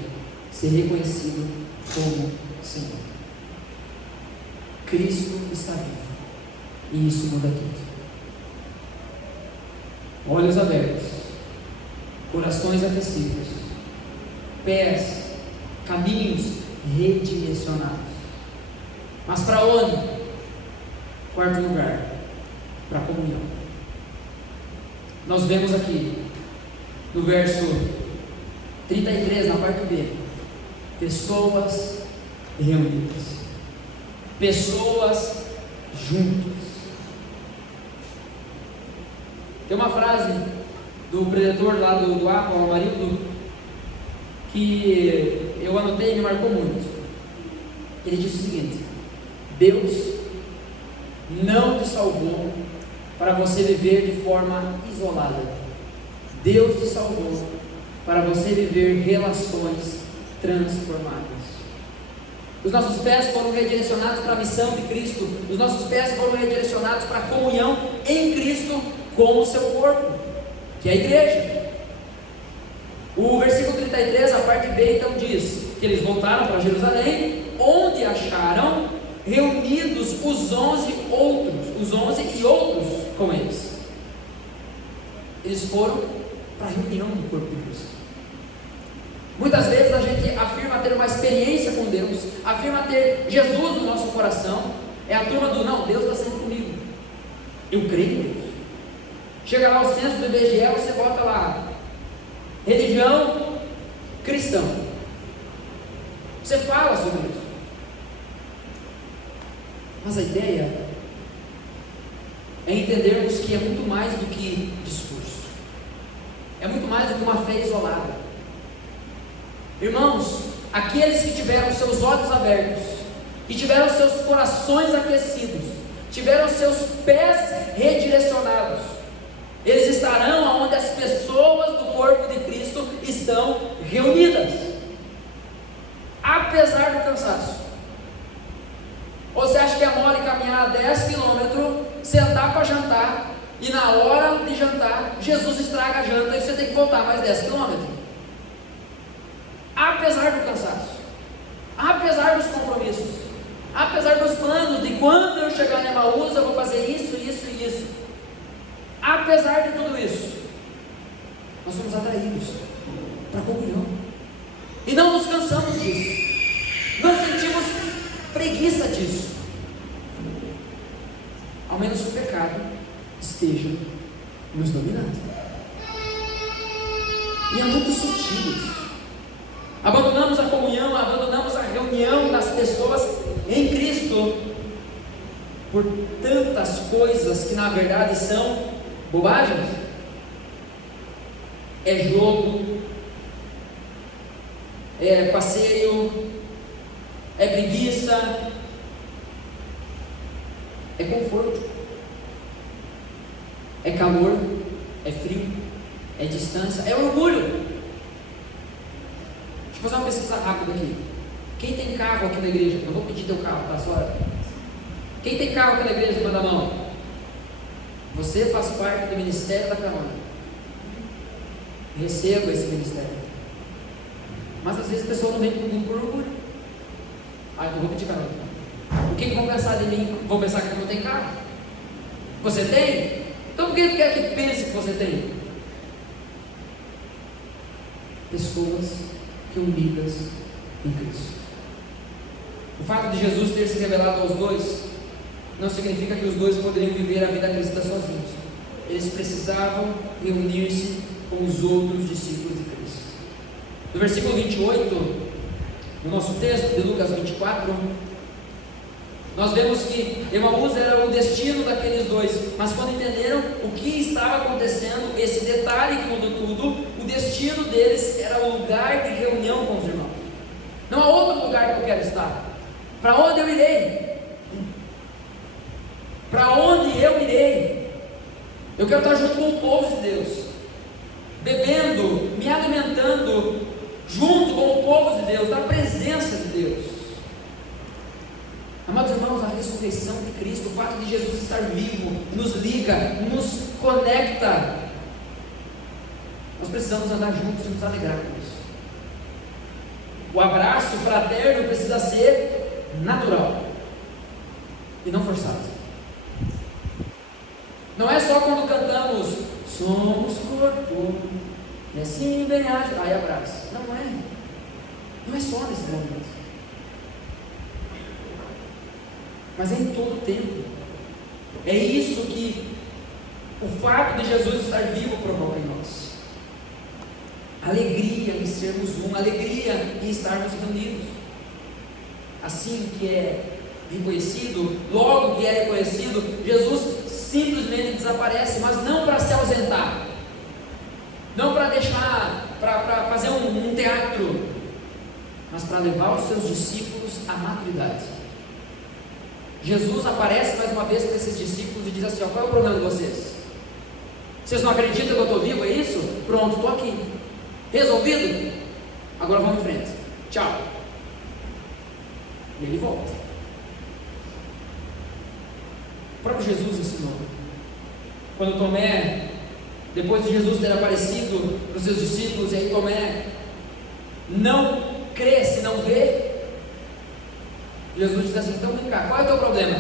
ser reconhecido como Senhor. Cristo está vivo, e isso muda tudo. Olhos abertos, corações aquecidos, pés, caminhos redirecionados. Mas para onde? Quarto lugar, para a comunhão. Nós vemos aqui no verso 33, na parte B, pessoas reunidas, pessoas juntas. Tem uma frase do preletor lá do APA, o Amarildo, que eu anotei e me marcou muito. Ele disse o seguinte: Deus não te salvou para você viver de forma isolada. Deus te salvou para você viver relações transformadas. Os nossos pés foram redirecionados para a missão de Cristo. Os nossos pés foram redirecionados para a comunhão em Cristo com o seu corpo, que é a igreja. O versículo 33, a parte B, então diz que eles voltaram para Jerusalém, onde acharam reunidos os 11 e outros com eles. Eles foram para a reunião do corpo de Cristo. Muitas vezes a gente afirma ter uma experiência com Deus, afirma ter Jesus no nosso coração. É a turma do não, Deus está sempre comigo, eu creio em Deus. Chega lá o censo do IBGE, você bota lá religião cristã, você fala sobre isso, mas a ideia é entendermos que é muito mais do que discurso, é muito mais do que uma fé isolada. Irmãos, aqueles que tiveram seus olhos abertos, que tiveram seus corações aquecidos, tiveram seus pés redirecionados, eles estarão onde as pessoas do corpo de Cristo estão reunidas, apesar do cansaço. Ou você acha que é mole caminhar 10 quilômetros, sentar para jantar, e na hora de jantar, Jesus estraga a janta e você tem que voltar mais 10 quilômetros? Apesar do cansaço, apesar dos compromissos, apesar dos planos de quando eu chegar em Emaús eu vou fazer isso, isso e isso, apesar de tudo isso, nós somos atraídos para a comunhão e não nos cansamos disso, não sentimos preguiça disso, ao menos que o pecado esteja nos dominando. E é muito sutil isso. Abandonamos a comunhão, abandonamos a reunião das pessoas em Cristo por tantas coisas que na verdade são bobagens. É jogo, é passeio, é preguiça, é conforto, é calor, é frio, é distância, é orgulho. Vou fazer uma pesquisa rápida aqui. Quem tem carro aqui na igreja? Não vou pedir teu carro, tá? Só. Quem tem carro aqui na igreja, levanta a mão. Você faz parte do ministério da Carona. Receba esse ministério. Mas às vezes a pessoa não vem comigo por orgulho. Ah, então vou pedir carona. O que vão pensar de mim? Vão pensar que eu não tenho carro? Você tem? Então por que quer que pense que você tem? Pessoas reunidas em Cristo. O fato de Jesus ter se revelado aos dois não significa que os dois poderiam viver a vida cristã sozinhos. Eles precisavam reunir-se com os outros discípulos de Cristo. No versículo 28, no nosso texto de Lucas 24, nós vemos que Emaús era o destino daqueles dois, mas quando entenderam o que estava acontecendo, esse detalhe que mudou tudo, o destino deles era o lugar de reunião com os irmãos. Não há outro lugar que eu quero estar. Para onde eu irei? Para onde eu irei? Eu quero estar junto com o povo de Deus, bebendo, me alimentando, junto com o povo de Deus, da presença de Deus. Amados irmãos, a ressurreição de Cristo, o fato de Jesus estar vivo, nos liga, nos conecta. Nós precisamos andar juntos e nos alegrar com isso. O abraço fraterno precisa ser natural e não forçado. Não é só quando cantamos somos corpo, e assim bem age, aí abraço. Não é. Não é só nesse momento. Mas é em todo o tempo. É isso que o fato de Jesus estar vivo provoca em nós. Alegria em sermos um, alegria em estarmos reunidos. Assim que é reconhecido, logo que é reconhecido, Jesus simplesmente desaparece, mas não para se ausentar, não para deixar, para fazer um teatro, mas para levar os seus discípulos à maturidade. Jesus aparece mais uma vez para esses discípulos e diz assim: ó, qual é o problema de vocês? Vocês não acreditam que eu estou vivo, é isso? Pronto, estou aqui. Resolvido? Agora vamos em frente. Tchau. E ele volta. O próprio Jesus ensinou. Quando Tomé, depois de Jesus ter aparecido para os seus discípulos, e aí Tomé não crê se não vê, Jesus diz assim: então vem cá, qual é o teu problema?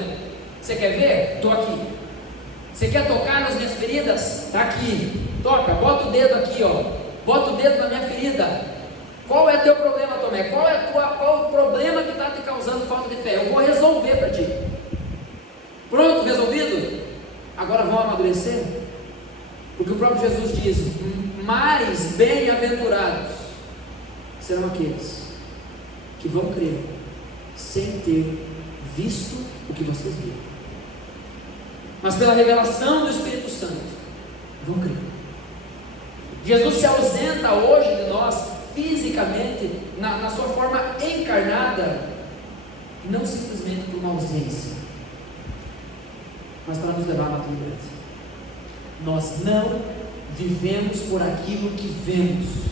Você quer ver? Estou aqui. Você quer tocar nas minhas feridas? Está aqui. Toca, bota o dedo aqui, ó. Bota o dedo na minha ferida. Qual é teu problema, Tomé? Qual o problema que está te causando falta de fé? Eu vou resolver para ti. Pronto, resolvido? Agora vão amadurecer? Porque o próprio Jesus diz: mais bem-aventurados serão aqueles que vão crer sem ter visto o que vocês viram, mas pela revelação do Espírito Santo vão crer. Jesus se ausenta hoje de nós fisicamente, na sua forma encarnada, não simplesmente por uma ausência, mas para nos levar à maturidade. Nós não vivemos por aquilo que vemos.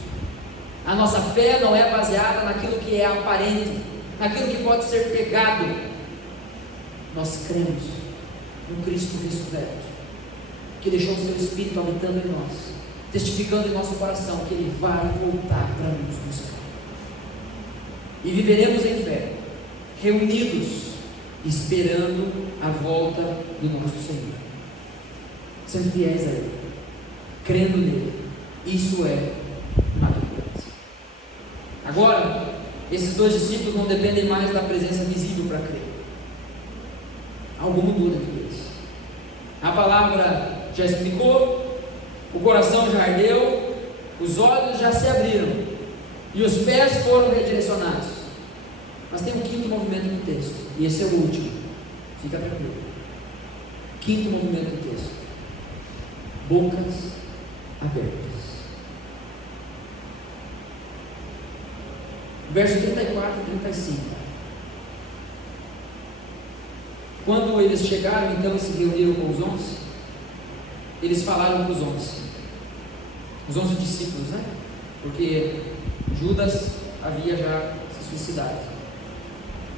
A nossa fé não é baseada naquilo que é aparente, naquilo que pode ser pegado. Nós cremos no Cristo ressurreto, que deixou o seu Espírito habitando em nós, testificando em nosso coração que Ele vai voltar para nos buscar. E viveremos em fé, reunidos, esperando a volta do nosso Senhor, sendo fiéis a Ele, crendo nele. Isso é maturidade. Agora, esses dois discípulos não dependem mais da presença visível para crer. Algo mudou dentro deles. A palavra já explicou, o coração já ardeu, os olhos já se abriram e os pés foram redirecionados. Mas tem um quinto movimento no texto, e esse é o último. Fica tranquilo. Quinto movimento do texto: bocas abertas. Verso 34 e 35. Quando eles chegaram, então, e se reuniram com os 11, eles falaram para os 11 discípulos, né? Porque Judas havia já se suicidado.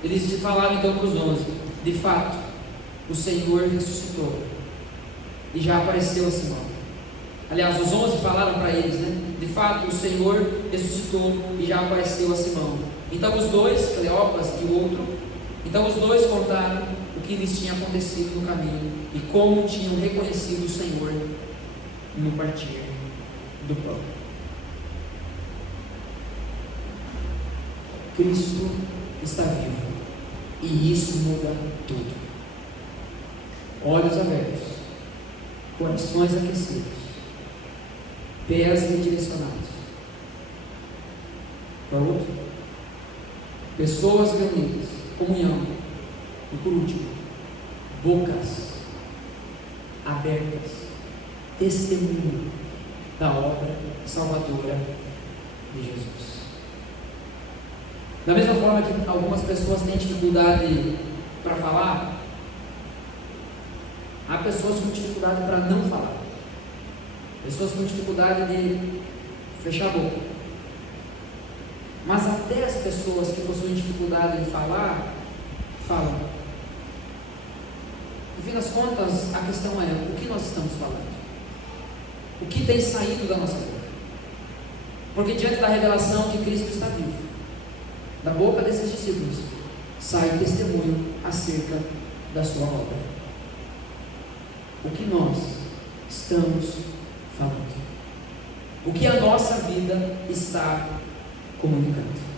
Eles falaram então para os 11: de fato, o Senhor ressuscitou e já apareceu a Simão. Aliás, os 11 falaram para eles, né? De fato, o Senhor ressuscitou e já apareceu a Simão. Então os dois, Cleopas e o outro, então os dois contaram o que lhes tinha acontecido no caminho e como tinham reconhecido o Senhor no partir do pão. Cristo está vivo e isso muda tudo. Olhos abertos, corações aquecidos, pés redirecionados. Para outro, pessoas reunidas, comunhão. E por último, bocas abertas, testemunho da obra salvadora de Jesus. Da mesma forma que algumas pessoas têm dificuldade para falar, há pessoas com dificuldade para não falar, pessoas com dificuldade de fechar a boca. Mas até as pessoas que possuem dificuldade de falar, falam. No fim das contas, a questão é: o que nós estamos falando? O que tem saído da nossa boca? Porque diante da revelação que Cristo está vivo, da boca desses discípulos sai testemunho acerca da sua obra. O que nós estamos falando? O que a nossa vida está comunicando?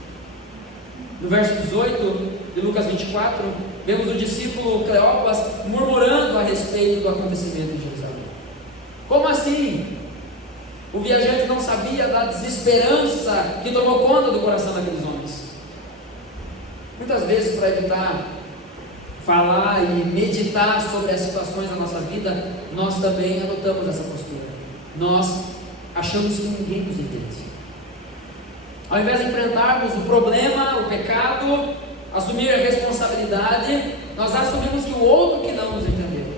No verso 18 de Lucas 24, vemos o discípulo Cleopas murmurando a respeito do acontecimento em Jerusalém. Como assim? O viajante não sabia da desesperança que tomou conta do coração daqueles homens. Muitas vezes, para evitar falar e meditar sobre as situações da nossa vida, nós também adotamos essa postura. Nós achamos que ninguém nos entende. Ao invés de enfrentarmos o problema, o pecado, assumir a responsabilidade, nós assumimos que o outro que não nos entendeu.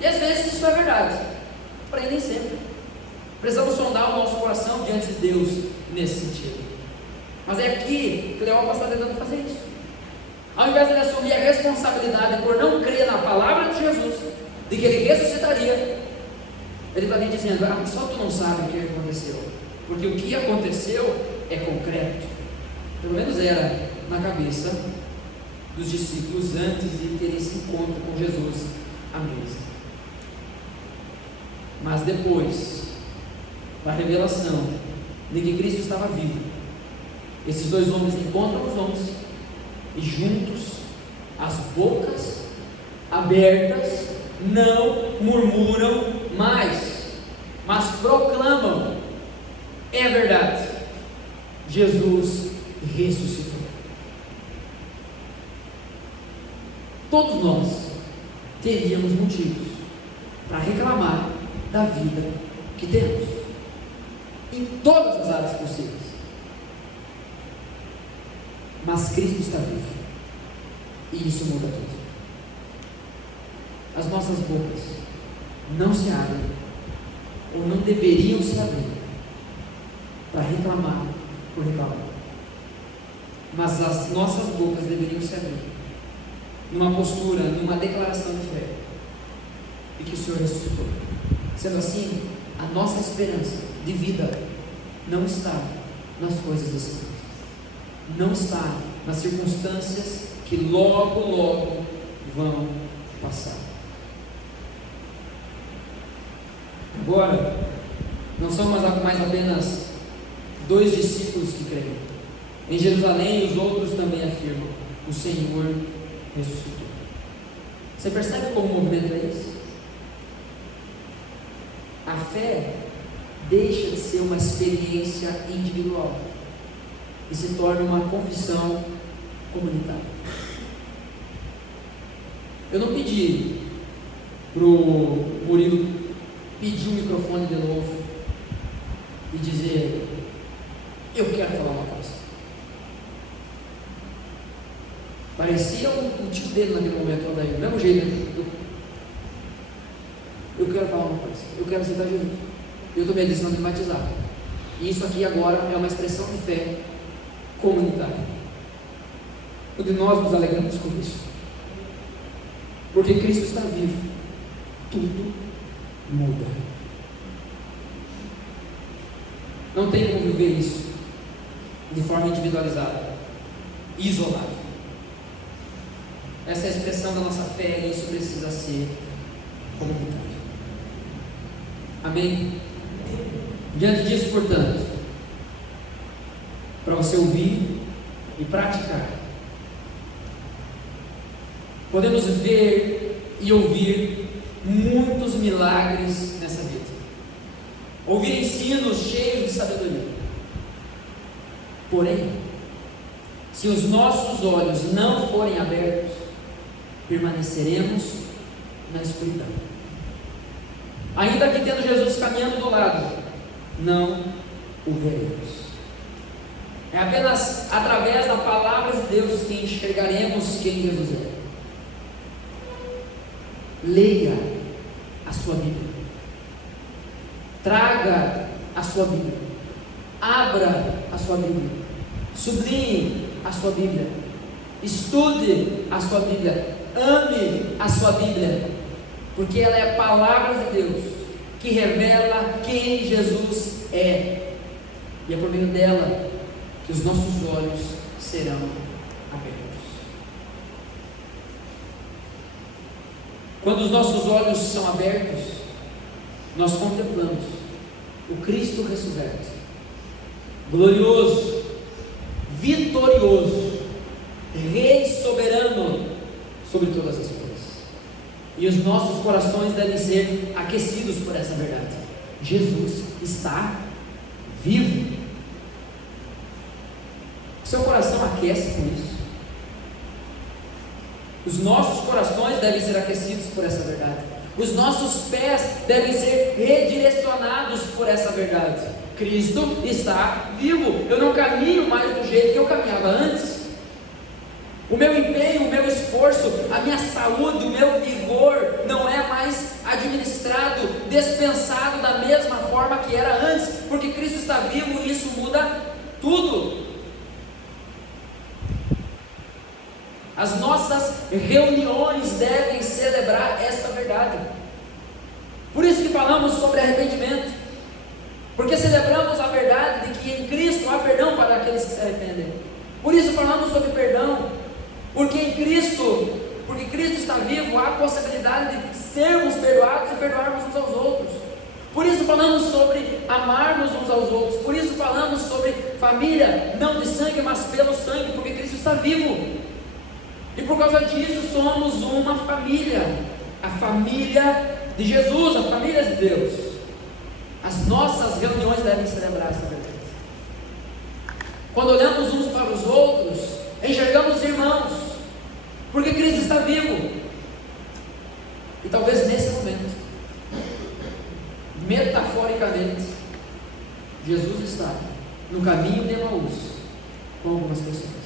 E às vezes isso é verdade, porém nem sempre. Precisamos sondar o nosso coração diante de Deus nesse sentido. Mas é aqui que Cleópatra está tentando fazer isso. Ao invés de ele assumir a responsabilidade por não crer na palavra de Jesus, de que ele ressuscitaria, ele está ali dizendo: só tu não sabe o que aconteceu, porque o que aconteceu é concreto. Pelo menos era na cabeça dos discípulos antes de terem esse encontro com Jesus à mesa. Mas depois da revelação de que Cristo estava vivo, esses dois homens encontram os homens e juntos, as bocas abertas, não murmuram mais, mas proclamam: é verdade, Jesus ressuscitou. Todos nós teríamos motivos para reclamar da vida que temos, em todas as áreas possíveis, mas Cristo está vivo, e isso muda tudo. As nossas bocas não se abrem, ou não deveriam se abrir, para reclamar por reclamar, mas as nossas bocas deveriam se abrir numa postura, numa declaração de fé, de que o Senhor ressuscitou. Sendo assim, a nossa esperança de vida não está nas coisas desse mundo, não está nas circunstâncias que logo vão passar. Agora, não são mais apenas dois discípulos que creem. Em Jerusalém, os outros também afirmam: o Senhor ressuscitou. Você percebe como o movimento é esse? A fé deixa de ser uma experiência individual e se torna uma confissão comunitária. Eu não pedi para o Murilo pedir o microfone de novo e dizer: eu quero falar uma coisa. Parecia o tipo dele naquele momento, daí, do mesmo jeito. Eu quero falar uma coisa, eu quero aceitar Jesus, eu tomei a decisão de me batizar, e isso aqui agora é uma expressão de fé comunitária, onde nós nos alegramos com isso, porque Cristo está vivo, tudo muda. Não tem como viver isso de forma individualizada, isolada. Essa é a expressão da nossa fé, e isso precisa ser comunitário. Amém? Diante disso, portanto, para você ouvir e praticar, podemos ver e ouvir muitos milagres nessa vida, ouvir ensinos cheios de sabedoria. Porém, se os nossos olhos não forem abertos, permaneceremos na escuridão. Ainda que tendo Jesus caminhando do lado, não o veremos. É apenas através da palavra de Deus que enxergaremos quem Jesus é. Leia a sua Bíblia, traga a sua Bíblia, abra a sua Bíblia, sublinhe a sua Bíblia, estude a sua Bíblia, ame a sua Bíblia, porque ela é a palavra de Deus que revela quem Jesus é, e é por meio dela que os nossos olhos serão abertos. Quando os nossos olhos são abertos, nós contemplamos o Cristo ressurreto, glorioso, vitorioso, Rei soberano sobre todas as coisas. E os nossos corações devem ser aquecidos por essa verdade: Jesus está vivo. Seu coração aquece com isso. Os nossos corações devem ser aquecidos por essa verdade. Os nossos pés devem ser redirecionados por essa verdade: Cristo está vivo. Eu não caminho mais do jeito que eu caminhava antes. O meu empenho, o meu esforço, a minha saúde, o meu vigor não é mais administrado, dispensado da mesma forma que era antes, porque Cristo está vivo, e isso muda tudo. As nossas reuniões devem celebrar esta verdade. Por isso que falamos sobre arrependimento, porque celebramos a verdade de que em Cristo há perdão para aqueles que se arrependem. Por isso falamos sobre perdão, porque em Cristo, porque Cristo está vivo, há a possibilidade de sermos perdoados e perdoarmos uns aos outros. Por isso falamos sobre amarmos uns aos outros. Por isso falamos sobre família, não de sangue, mas pelo sangue, porque Cristo está vivo. E por causa disso somos uma família, a família de Jesus, a família de Deus. As nossas reuniões devem celebrar essa verdade. Quando olhamos uns para os outros, enxergamos irmãos, porque Cristo está vivo. E talvez nesse momento, metaforicamente, Jesus está no caminho de Emaús com algumas pessoas.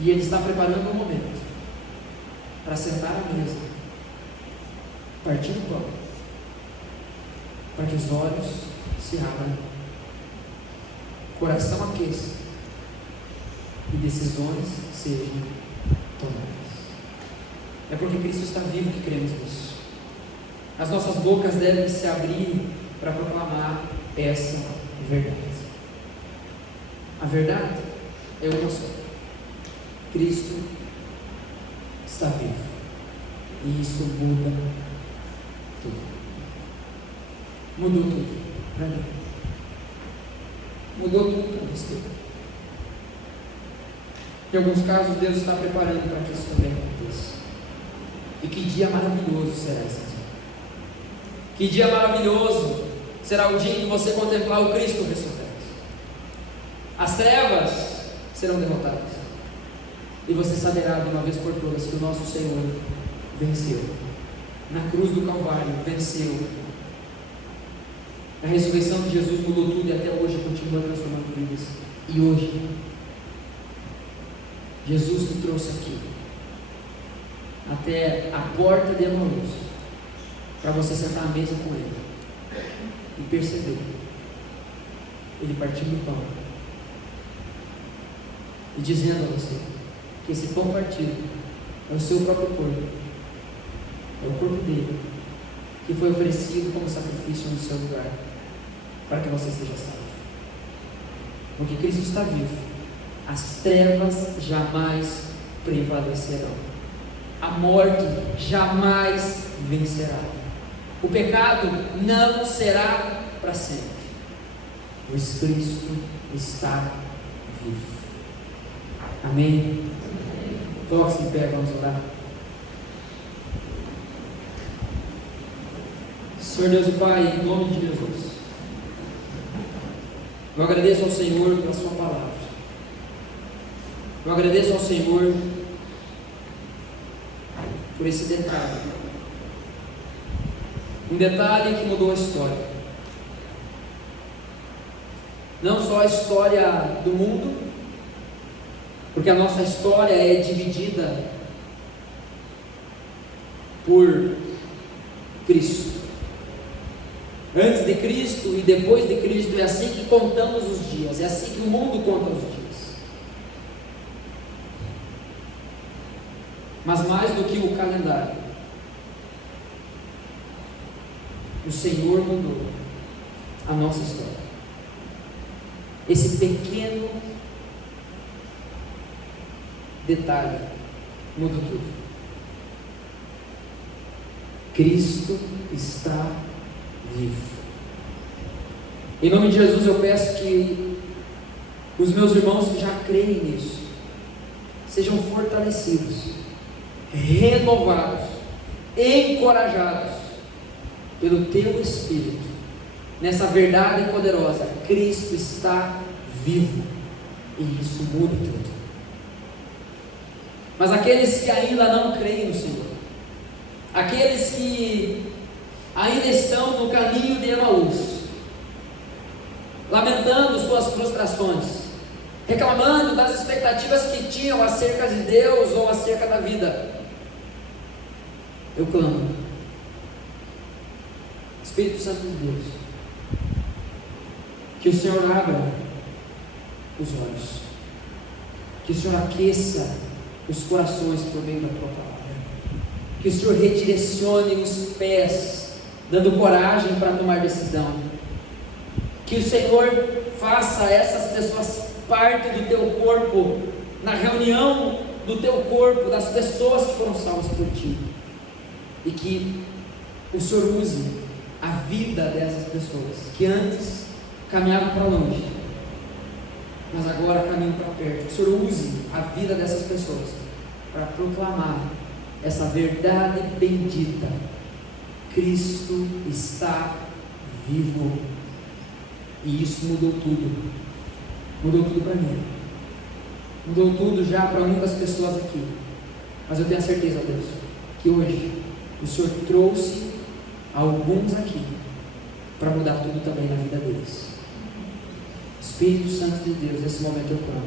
E Ele está preparando um momento para sentar à mesa, partir o pão, para que os olhos se abram, coração aqueça e decisões sejam tomadas. É porque Cristo está vivo que cremos nisso. As nossas bocas devem se abrir para proclamar essa verdade. A verdade é uma só: Cristo está vivo, e isso muda tudo. Mudou tudo para mim. Mudou tudo para você. Em alguns casos, Deus está preparando para que isso também aconteça. E que dia maravilhoso será esse dia. Que dia maravilhoso será o dia em que você contemplar o Cristo ressurreto. As trevas serão derrotadas. E você saberá de uma vez por todas que o nosso Senhor venceu. Na cruz do Calvário, venceu. A ressurreição de Jesus mudou tudo e até hoje continua transformando vidas. E hoje, Jesus te trouxe aqui, até a porta de Emaús, para você sentar à mesa com Ele e perceber Ele partindo o pão e dizendo a você que esse pão partido é o seu próprio corpo, é o corpo dele, que foi oferecido como sacrifício no seu lugar, para que você seja salvo. Porque Cristo está vivo, as trevas jamais prevalecerão, a morte jamais vencerá, o pecado não será para sempre, pois Cristo está vivo. Amém? Coloque-se em pé, vamos orar. Senhor Deus e Pai, em nome de Jesus, eu agradeço ao Senhor pela sua palavra. Eu agradeço ao Senhor por esse detalhe. Um detalhe que mudou a história. Não só a história do mundo, porque a nossa história é dividida por Cristo. Antes de Cristo e depois de Cristo, é assim que contamos os dias, é assim que o mundo conta os dias. Mas mais do que o calendário, o Senhor mudou a nossa história. Esse pequeno detalhe muda tudo. Cristo está vivo. Em nome de Jesus eu peço que os meus irmãos que já creem nisso sejam fortalecidos, renovados, encorajados pelo Teu Espírito, nessa verdade poderosa: Cristo está vivo, e isso muda tudo. Mas aqueles que ainda não creem no Senhor, aqueles que ainda estão no caminho de Emaús, lamentando suas frustrações, reclamando das expectativas que tinham acerca de Deus ou acerca da vida, eu clamo: Espírito Santo de Deus, Que o Senhor abra os olhos, que o Senhor aqueça os corações por meio da tua palavra, que o Senhor redirecione os pés, dando coragem para tomar decisão, que o Senhor faça essas pessoas parte do teu corpo, na reunião do teu corpo, das pessoas que foram salvas por ti, e que o Senhor use a vida dessas pessoas que antes caminhavam para longe, mas agora caminham para perto. Que o Senhor use a vida dessas pessoas para proclamar essa verdade bendita: Cristo está vivo. E isso mudou tudo. Mudou tudo para mim. Mudou tudo já para muitas pessoas aqui. Mas eu tenho a certeza, Deus, que hoje o Senhor trouxe alguns aqui para mudar tudo também na vida deles. Espírito Santo de Deus, nesse momento eu clamo,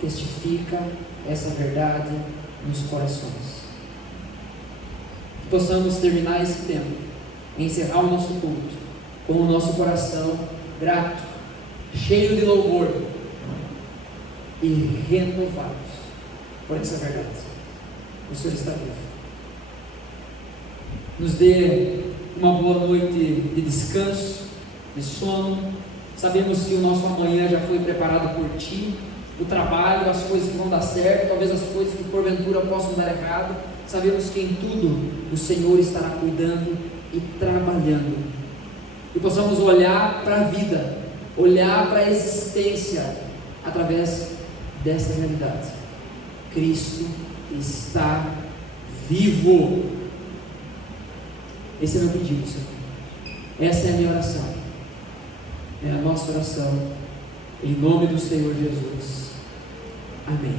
testifica essa verdade nos corações. Que possamos terminar esse tempo, encerrar o nosso culto com o nosso coração grato, cheio de louvor e renovados por essa verdade. O Senhor está vivo. Nos dê uma boa noite de descanso, de sono. Sabemos que o nosso amanhã já foi preparado por Ti, o trabalho, as coisas que vão dar certo, talvez as coisas que porventura possam dar errado. Sabemos que em tudo o Senhor estará cuidando e trabalhando. E possamos olhar para a vida, olhar para a existência através dessa realidade. Cristo está vivo. Esse é meu pedido, Senhor. Essa é a minha oração. É a nossa oração. Em nome do Senhor Jesus. Amém.